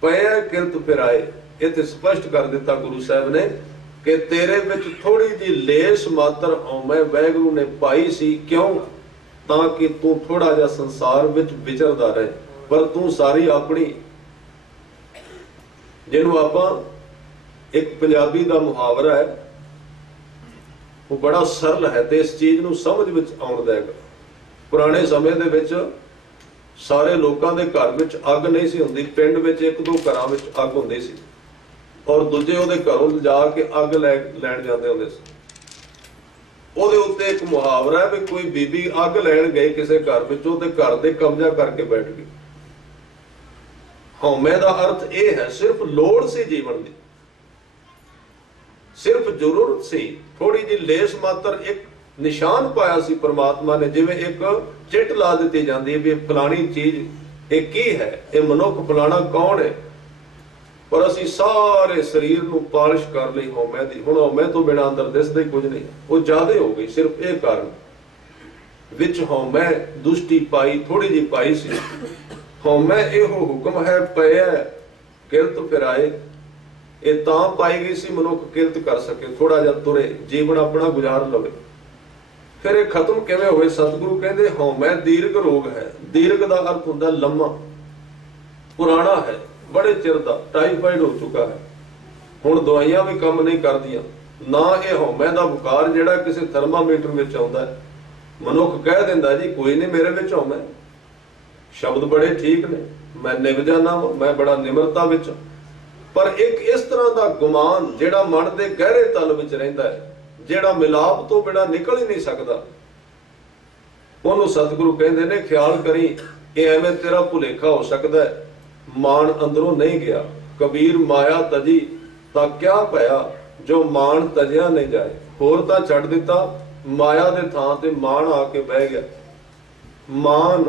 ਪਿਆ ਕਿਰਤ ਫਿਰਾਏ। ਇਹ ਤੇ ਸਪਸ਼ਟ ਕਰ ਦਿੱਤਾ ਗੁਰੂ ਸਾਹਿਬ ਨੇ ਕਿ ਤੇਰੇ ਵਿੱਚ ਥੋੜੀ ਜਿਹੀ ਲੇਸ ਮਾਤਰ ਹਉਮੈ ਵਾਹਿਗੁਰੂ ਨੇ ਪਾਈ ਸੀ। ਕਿਉਂ? ਤਾਂ ਕਿ ਤੂੰ ਥੋੜਾ ਜਿਹਾ ਸੰਸਾਰ ਵਿੱਚ ਵਿਚਰਦਾ ਰਹੇ, ਪਰ ਤੂੰ ਸਾਰੀ ਆਪਣੀ, ਜਿਹਨੂੰ ਆਪਾਂ ਇੱਕ ਪੰਜਾਬੀ ਦਾ ਮੁਹਾਵਰਾ ਹੈ, ਉਹ ਬੜਾ ਸਰਲ ਹੈ ਤੇ ਇਸ ਚੀਜ਼ ਨੂੰ ਸਮਝ ਵਿੱਚ ਆਉਣ ਦੇਗਾ। ਪੁਰਾਣੇ ਸਮੇਂ ਦੇ ਵਿੱਚ ਸਾਰੇ ਲੋਕਾਂ ਦੇ ਘਰ ਵਿੱਚ ਅੱਗ ਨਹੀਂ ਸੀ ਹੁੰਦੀ, ਪਿੰਡ ਵਿੱਚ ਇੱਕ ਦੋ ਘਰਾਂ ਵਿੱਚ ਅੱਗ ਹੁੰਦੀ ਸੀ, ਔਰ ਦੂਜੇ ਉਹਦੇ ਘਰੋਂ ਲਿਜਾ ਕੇ ਅੱਗ ਲੈਣ ਜਾਂਦੇ ਹੁੰਦੇ ਸੀ। ਉਹਦੇ ਉੱਤੇ ਇੱਕ ਮੁਹਾਵਰਾ ਹੈ ਵੀ ਕੋਈ ਬੀਬੀ ਅੱਗ ਲੈਣ ਗਈ ਕਿਸੇ ਘਰ ਵਿੱਚੋਂ ਤੇ ਘਰ ਦੇ ਕਬਜ਼ਾ ਕਰਕੇ ਬੈਠ ਗਈ। ਹਉਮੈ ਦਾ ਅਰਥ ਇਹ ਹੈ, ਸਿਰਫ ਲੋੜ ਸੀ ਜੀਵਨ ਦੀ, ਸਿਰਫ ਜ਼ਰੂਰਤ ਸੀ, ਥੋੜੀ ਜਿਹੀ ਲੇਸ ਮਾਤਰ ਇੱਕ ਨਿਸ਼ਾਨ ਪਾਇਆ ਸੀ ਪ੍ਰਮਾਤਮਾ ਨੇ। ਜਿਵੇਂ ਇੱਕ ਚਿੱਟ ਲਾ ਦਿੱਤੀ ਜਾਂਦੀ ਹੈ ਵੀ ਫਲਾਣੀ ਚੀਜ਼ ਇਹ ਕੀ ਹੈ, ਇਹ ਮਨੁੱਖ ਫਲਾਣਾ ਕੌਣ ਹੈ, ਪਰ ਅਸੀਂ ਸਾਰੇ ਸਰੀਰ ਨੂੰ ਪਾਲਿਸ਼ ਕਰ ਲਈ ਹਉਮੈ ਦੀ। ਹੁਣ ਹਉਮੈ ਤੋਂ ਬਿਨਾਂ ਅੰਦਰ ਦਿਸਦਾ ਹੀ ਕੁਝ ਨਹੀਂ, ਉਹ ਜ਼ਿਆਦਾ ਹੋ ਗਈ। ਸਿਰਫ ਇਹ ਕਾਰਨ ਵਿੱਚ ਹਉਮੈ ਦੁਸ਼ਟੀ ਪਾਈ, ਥੋੜੀ ਜਿਹੀ ਪਾਈ ਸੀ। ਹਉਮੈ ਇਹੋ ਹੁਕਮ ਹੈ ਪਿਆ ਕਿਰਤ ਫਿਰਾਏ। ਇਹ ਤਾਂ ਪਾਈ ਗਈ ਸੀ ਮਨੁੱਖ ਕਿਰਤ ਕਰ ਸਕੇ, ਥੋੜਾ ਜਿਹਾ ਤੁਰੇ, ਜੀਵਨ ਆਪਣਾ ਗੁਜ਼ਾਰ ਲਵੇ। ਫਿਰ ਇਹ ਖਤਮ ਕਿਵੇਂ ਹੋਏ? ਸਤਿਗੁਰੂ ਕਹਿੰਦੇ ਹਉਮੈ ਦੀਰਘ ਰੋਗ ਹੈ। ਦੀਰਘ ਦਾ ਅਰਥ ਹੁੰਦਾ ਲੰਮਾ, ਪੁਰਾਣਾ ਹੈ, ਬੜੇ ਚਿਰ ਦਾ, ਟਾਈਫਾਈਡ ਹੋ ਚੁੱਕਾ ਹੈ, ਹੁਣ ਦਵਾਈਆਂ ਵੀ ਕੰਮ ਨਹੀਂ ਕਰਦੀਆਂ। ਨਾ ਇਹ ਹਉਮੈ ਦਾ ਬੁਖਾਰ ਜਿਹੜਾ ਕਿਸੇ ਥਰਮਾਮੀਟਰ ਵਿੱਚ ਆਉਂਦਾ ਹੈ, ਮਨੁੱਖ ਕਹਿ ਦਿੰਦਾ ਜੀ ਕੋਈ ਨਹੀਂ ਮੇਰੇ ਵਿੱਚ ਹਉਮੈ, ਸ਼ਬਦ ਬੜੇ ਠੀਕ ਨੇ, ਮੈਂ ਨਿਭ ਜਾਣਾ, ਮੈਂ ਬੜਾ ਨਿਮਰਤਾ ਵਿੱਚ, ਪਰ ਇੱਕ ਇਸ ਤਰ੍ਹਾਂ ਦਾ ਗੁਮਾਨ ਜਿਹੜਾ ਮਨ ਦੇ ਗਹਿਰੇ ਤਲ ਵਿੱਚ ਰਹਿੰਦਾ ਹੈ, ਜਿਹੜਾ ਮਿਲਾਪ ਤੋਂ ਬਿਨਾਂ ਨਿਕਲ ਹੀ ਨਹੀਂ ਸਕਦਾ, ਉਹਨੂੰ ਸਤਿਗੁਰੂ ਕਹਿੰਦੇ ਨੇ ਖਿਆਲ ਕਰੀ ਇਹ ਐਵੇਂ ਤੇਰਾ ਭੁਲੇਖਾ ਹੋ ਸਕਦਾ ਹੈ, ਮਾਣ ਅੰਦਰੋਂ ਨਹੀਂ ਗਿਆ। ਕਬੀਰ ਮਾਇਆ ਤਜੀ ਤਾਂ ਕਿਆ ਭਇਆ, ਜੋ ਮਾਣ ਤਜਿਆ ਨਹੀਂ ਜਾਏ। ਹੋਰ ਤਾਂ ਛੱਡ ਦਿੱਤਾ, ਮਾਇਆ ਦੇ ਥਾਂ ਤੇ ਮਾਣ ਆ ਕੇ ਬਹਿ ਗਿਆ। ਮਾਨ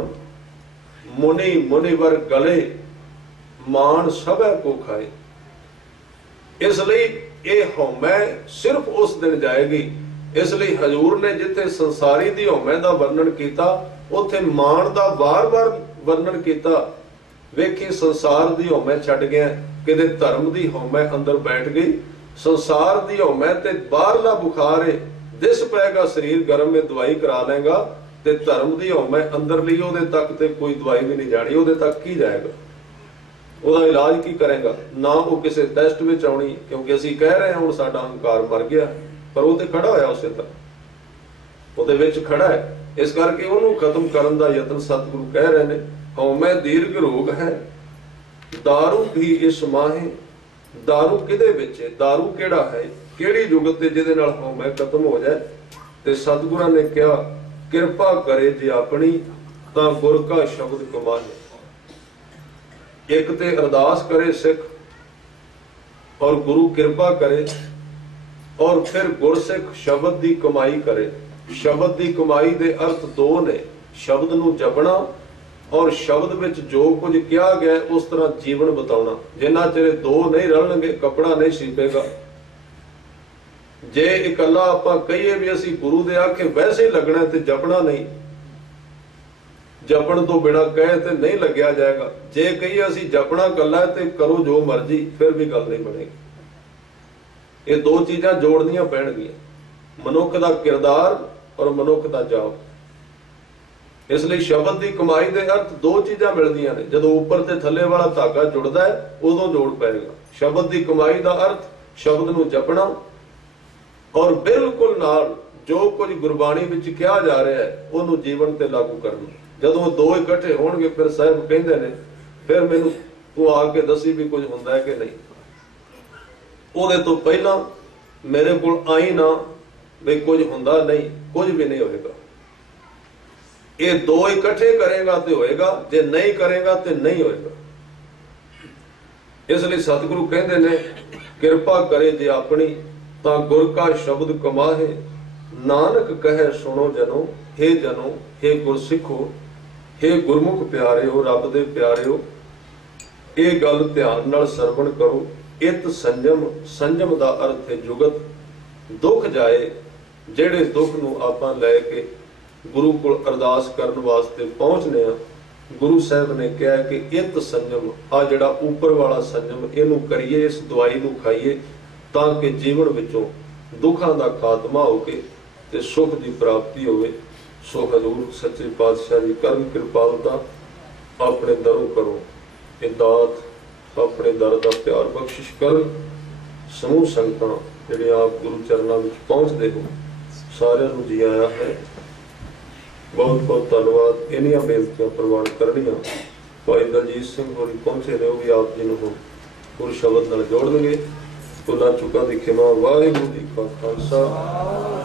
ਮੁਨੀ ਮੁਨੀਵਰ ਗਲੇ, ਮਾਣ ਸਭੈ ਕੋ ਖਾਏ। ਇਸ ਲਈ ਇਹ ਹਉਮੈ ਸਿਰਫ ਉਸ ਦਿਨ ਜਾਏਗੀ। ਇਸ ਲਈ ਹਜ਼ੂਰ ਨੇ ਜਿੱਥੇ ਸੰਸਾਰੀ ਦੀ ਹਉਮੈ ਦਾ ਵਰਣਨ ਕੀਤਾ, ਉੱਥੇ ਮਾਣ ਦਾ ਵਾਰ-ਵਾਰ ਵਰਣਨ ਕੀਤਾ। ਵੇਖੀ ਸੰਸਾਰ ਦੀ ਹਉਮੈ ਛੱਡ ਗਿਆ, ਕਿਤੇ ਧਰਮ ਦੀ ਹਉਮੈ ਅੰਦਰ ਬੈਠ ਗਈ। ਸੰਸਾਰ ਦੀ ਹਉਮੈ ਤੇ ਬਾਹਰਲਾ ਬੁਖਾਰ ਹੈ, ਦਿਸ ਪਏਗਾ ਸਰੀਰ ਗਰਮ में ਦਵਾਈ ਕਰਾ ਲੇਗਾ, ਤੇ ਧਰਮ ਦੀ ਹਉਮੈ ਅੰਦਰ ਲਈ ਉਹਦੇ ਤੱਕ ਤੇ ਕੋਈ ਦਵਾਈ ਵੀ ਨਹੀਂ ਜਾਣੀ। ਉਹਦੇ ਤੱਕ ਕੀ ਜਾਏਗਾ, ਉਹਦਾ ਇਲਾਜ ਕੀ ਕਰੇਗਾ? ਨਾ ਉਹ ਕਿਸੇ ਟੈਸਟ ਵਿੱਚ ਆਉਣੀ, ਕਿਉਂਕਿ ਅਸੀਂ ਕਹਿ ਰਹੇ ਹਾਂ ਹੁਣ ਸਾਡਾ ਹੰਕਾਰ ਮਰ ਗਿਆ, ਪਰ ਉਹ ਤੇ ਖੜਾ ਹੋਇਆ ਉਸੇ ਤਰ੍ਹਾਂ, ਉਹਦੇ ਵਿੱਚ ਖੜਾ ਹੈ। ਇਸ ਕਰਕੇ ਉਹਨੂੰ ਖਤਮ ਕਰਨ ਦਾ ਯਤਨ ਸਤਿਗੁਰੂ ਕਹਿ ਰਹੇ ਨੇ। ਹਉਮੈ ਦੀਰਘ ਰੋਗ ਹੈ, दारू ਵੀ ਇਸ ਮਾਹੇ। दारू ਕਿਹਦੇ ਵਿੱਚ ਹੈ? दारू ਕਿਹੜਾ ਹੈ? ਕਿਹੜੀ ਜੁਗਤ ਤੇ ਜਿਹਦੇ ਨਾਲ ਹਉਮੈ ਖਤਮ ਹੋ ਜਾਏ? ਤੇ ਸਤਿਗੁਰਾਂ ਨੇ ਕਿਹਾ ਕਿਰਪਾ ਕਰੇ ਜੇ ਆਪਣੀ, ਤਾਂ ਗੁਰ ਕਾ ਸ਼ਬਦ ਕਮਾਏ। ਇੱਕ ਤੇ ਅਰਦਾਸ ਕਰੇ ਸਿੱਖ, ਔਰ ਗੁਰੂ ਕਿਰਪਾ ਕਰੇ, ਔਰ ਫਿਰ ਗੁਰਸਿੱਖ ਸ਼ਬਦ ਦੀ ਕਮਾਈ ਕਰੇ। ਸ਼ਬਦ ਦੀ ਕਮਾਈ ਦੇ ਅਰਥ ਦੋ ਨੇ, ਸ਼ਬਦ ਨੂੰ ਜਪਣਾ ਔਰ ਸ਼ਬਦ ਵਿੱਚ ਜੋ ਕੁਝ ਕਿਹਾ ਗਿਆ ਉਸ ਤਰ੍ਹਾਂ ਜੀਵਨ ਬਤਾਉਣਾ। ਜਿੰਨਾ ਚਿਰ ਦੋ ਨਹੀਂ ਰਲਣਗੇ ਕੱਪੜਾ ਨਹੀਂ ਸੀਪੇਗਾ। ਜੇ ਇਕੱਲਾ ਆਪਾਂ ਕਹੀਏ ਵੀ ਅਸੀਂ ਗੁਰੂ ਦੇ ਆਖੇ ਵੈਸੇ ਹੀ ਲੱਗਣਾ ਤੇ ਜਪਣਾ ਨਹੀਂ, ਜਪਣ ਤੋਂ ਬਿਨਾਂ ਕਹੇ ਤੇ ਨਹੀਂ ਲੱਗਿਆ ਜਾਏਗਾ। ਜੇ ਕਹੀਏ ਅਸੀਂ ਜਪਣਾ ਕੱਲਾ ਤੇ ਕਰੋ ਜੋ ਮਰਜ਼ੀ, ਫਿਰ ਵੀ ਗੱਲ ਨਹੀਂ ਬਣੇਗੀ। ਇਹ ਦੋ ਚੀਜ਼ਾਂ ਜੋੜਨੀਆਂ ਪੈਣਗੀਆਂ, ਮਨੁੱਖ ਦਾ ਕਿਰਦਾਰ ਔਰ ਮਨੁੱਖ ਦਾ ਜਾਪ। ਇਸ ਲਈ ਸ਼ਬਦ ਦੀ ਕਮਾਈ ਦੇ ਅਰਥ ਦੋ ਚੀਜ਼ਾਂ ਮਿਲਦੀਆਂ ਨੇ। ਜਦੋਂ ਉੱਪਰ ਤੇ ਥੱਲੇ ਵਾਲਾ ਧਾਗਾ ਜੁੜਦਾ ਹੈ ਉਦੋਂ ਜੋੜ ਪਏਗਾ। ਸ਼ਬਦ ਦੀ ਕਮਾਈ ਦਾ ਅਰਥ ਸ਼ਬਦ ਨੂੰ ਜਪਣਾ, ਔਰ ਬਿਲਕੁਲ ਨਾਲ ਜੋ ਕੁਝ ਗੁਰਬਾਣੀ ਵਿੱਚ ਕਿਹਾ ਜਾ ਰਿਹਾ ਹੈ ਉਹਨੂੰ ਜੀਵਨ ਤੇ ਲਾਗੂ ਕਰਨਾ। ਜਦੋਂ ਦੋ ਇਕੱਠੇ ਹੋਣਗੇ ਫਿਰ ਸਾਹਿਬ ਕਹਿੰਦੇ ਨੇ ਫਿਰ ਮੈਨੂੰ ਤੂੰ ਆ ਕੇ ਦੱਸੀ ਵੀ ਕੁਝ ਹੁੰਦਾ ਹੈ ਕਿ ਨਹੀਂ। ਉਹਦੇ ਤੋਂ ਪਹਿਲਾਂ ਮੇਰੇ ਕੋਲ ਆਈ ਨਾ ਵੀ ਕੁਝ ਹੁੰਦਾ ਨਹੀਂ, ਕੁਝ ਵੀ ਨਹੀਂ ਹੋਏਗਾ। ਇਹ ਦੋ ਇਕੱਠੇ ਕਰੇਗਾ ਤੇ ਹੋਏਗਾ, ਜੇ ਨਹੀਂ ਕਰੇਗਾ ਤੇ ਨਹੀਂ ਹੋਏਗਾ। ਇਸ ਲਈ ਸਤਿਗੁਰੂ ਕਹਿੰਦੇ ਨੇ ਕਿਰਪਾ ਕਰੇ ਜੇ ਆਪਣੀ, ਤਾਂ ਗੁਰ ਕਾ ਸ਼ਬਦ ਕਮਾਹੇ। ਨਾਨਕ ਕਹੇ ਸੁਣੋ ਜਨੋ, हे ਜਨੋ, हे ਗੁਰਸਿੱਖੋ, हे ਗੁਰਮੁਖ ਪਿਆਰਿਓ, ਰੱਬ ਦੇ ਪਿਆਰਿਓ, ਇਹ ਗੱਲ ਧਿਆਨ ਨਾਲ ਸਰਵਣ ਕਰੋ। ਇਤ ਸੰਜਮ, ਸੰਜਮ ਦਾ ਅਰਥ ਹੈ ਜੁਗਤ। ਦੁੱਖ ਜਾਏ, ਜਿਹੜੇ ਦੁੱਖ ਨੂੰ ਆਪਾਂ ਲੈ ਕੇ ਗੁਰੂ ਕੋਲ ਅਰਦਾਸ ਕਰਨ ਵਾਸਤੇ ਪਹੁੰਚਨੇ ਆ, ਗੁਰੂ ਸਾਹਿਬ ਨੇ ਕਿਹਾ ਕਿ ਇਤ ਸੰਜਮ, ਆ ਜਿਹੜਾ ਉੱਪਰ ਵਾਲਾ ਸੰਜਮ, ਇਹਨੂੰ ਕਰੀਏ, ਇਸ ਦਵਾਈ ਨੂੰ ਖਾਈਏ, ਤਾਂ ਕਿ ਜੀਵਨ ਵਿੱਚੋਂ ਦੁੱਖਾਂ ਦਾ ਖਾਤਮਾ ਹੋ ਕੇ ਤੇ ਸੁਖ ਦੀ ਪ੍ਰਾਪਤੀ ਹੋਵੇ। ਸੋ ਹਜ਼ੂਰ ਸੱਚੇ ਪਾਤਸ਼ਾਹ ਜੀ ਕਰਨ ਕਿਰਪਾਲਤਾ, ਆਪਣੇ ਦਰੋਂ ਕਰੋ ਇਹ ਦਾਤ, ਆਪਣੇ ਦਰ ਦਾ ਪਿਆਰ ਬਖਸ਼ਿਸ਼ ਕਰਨ। ਸਮੂਹ ਸੰਗਤਾਂ ਜਿਹੜੇ ਆਪ ਗੁਰੂ ਚਰਨਾਂ ਵਿੱਚ ਪਹੁੰਚਦੇ ਹੋ, ਸਾਰਿਆਂ ਨੂੰ ਜੀ ਆਇਆ ਹੈ। ਬਹੁਤ ਬਹੁਤ ਧੰਨਵਾਦ। ਇੰਨੀਆਂ ਬੇਨਤੀਆਂ ਪ੍ਰਵਾਨ ਕਰਨੀਆਂ। ਭਾਈ ਦਲਜੀਤ ਸਿੰਘ ਹੋਰੀ ਪਹੁੰਚੇ ਨੇ, ਉਹ ਵੀ ਆਪ ਜੀ ਨੂੰ ਗੁਰੂ ਸ਼ਬਦ ਨਾਲ ਜੋੜਨਗੇ। ਭੁੱਲਾਂ ਚੁੱਕਾਂ ਦੀ ਖਿਮਾ। ਵਾਹਿਗੁਰੂ ਜੀ ਕਾ ਖਾਲਸਾ।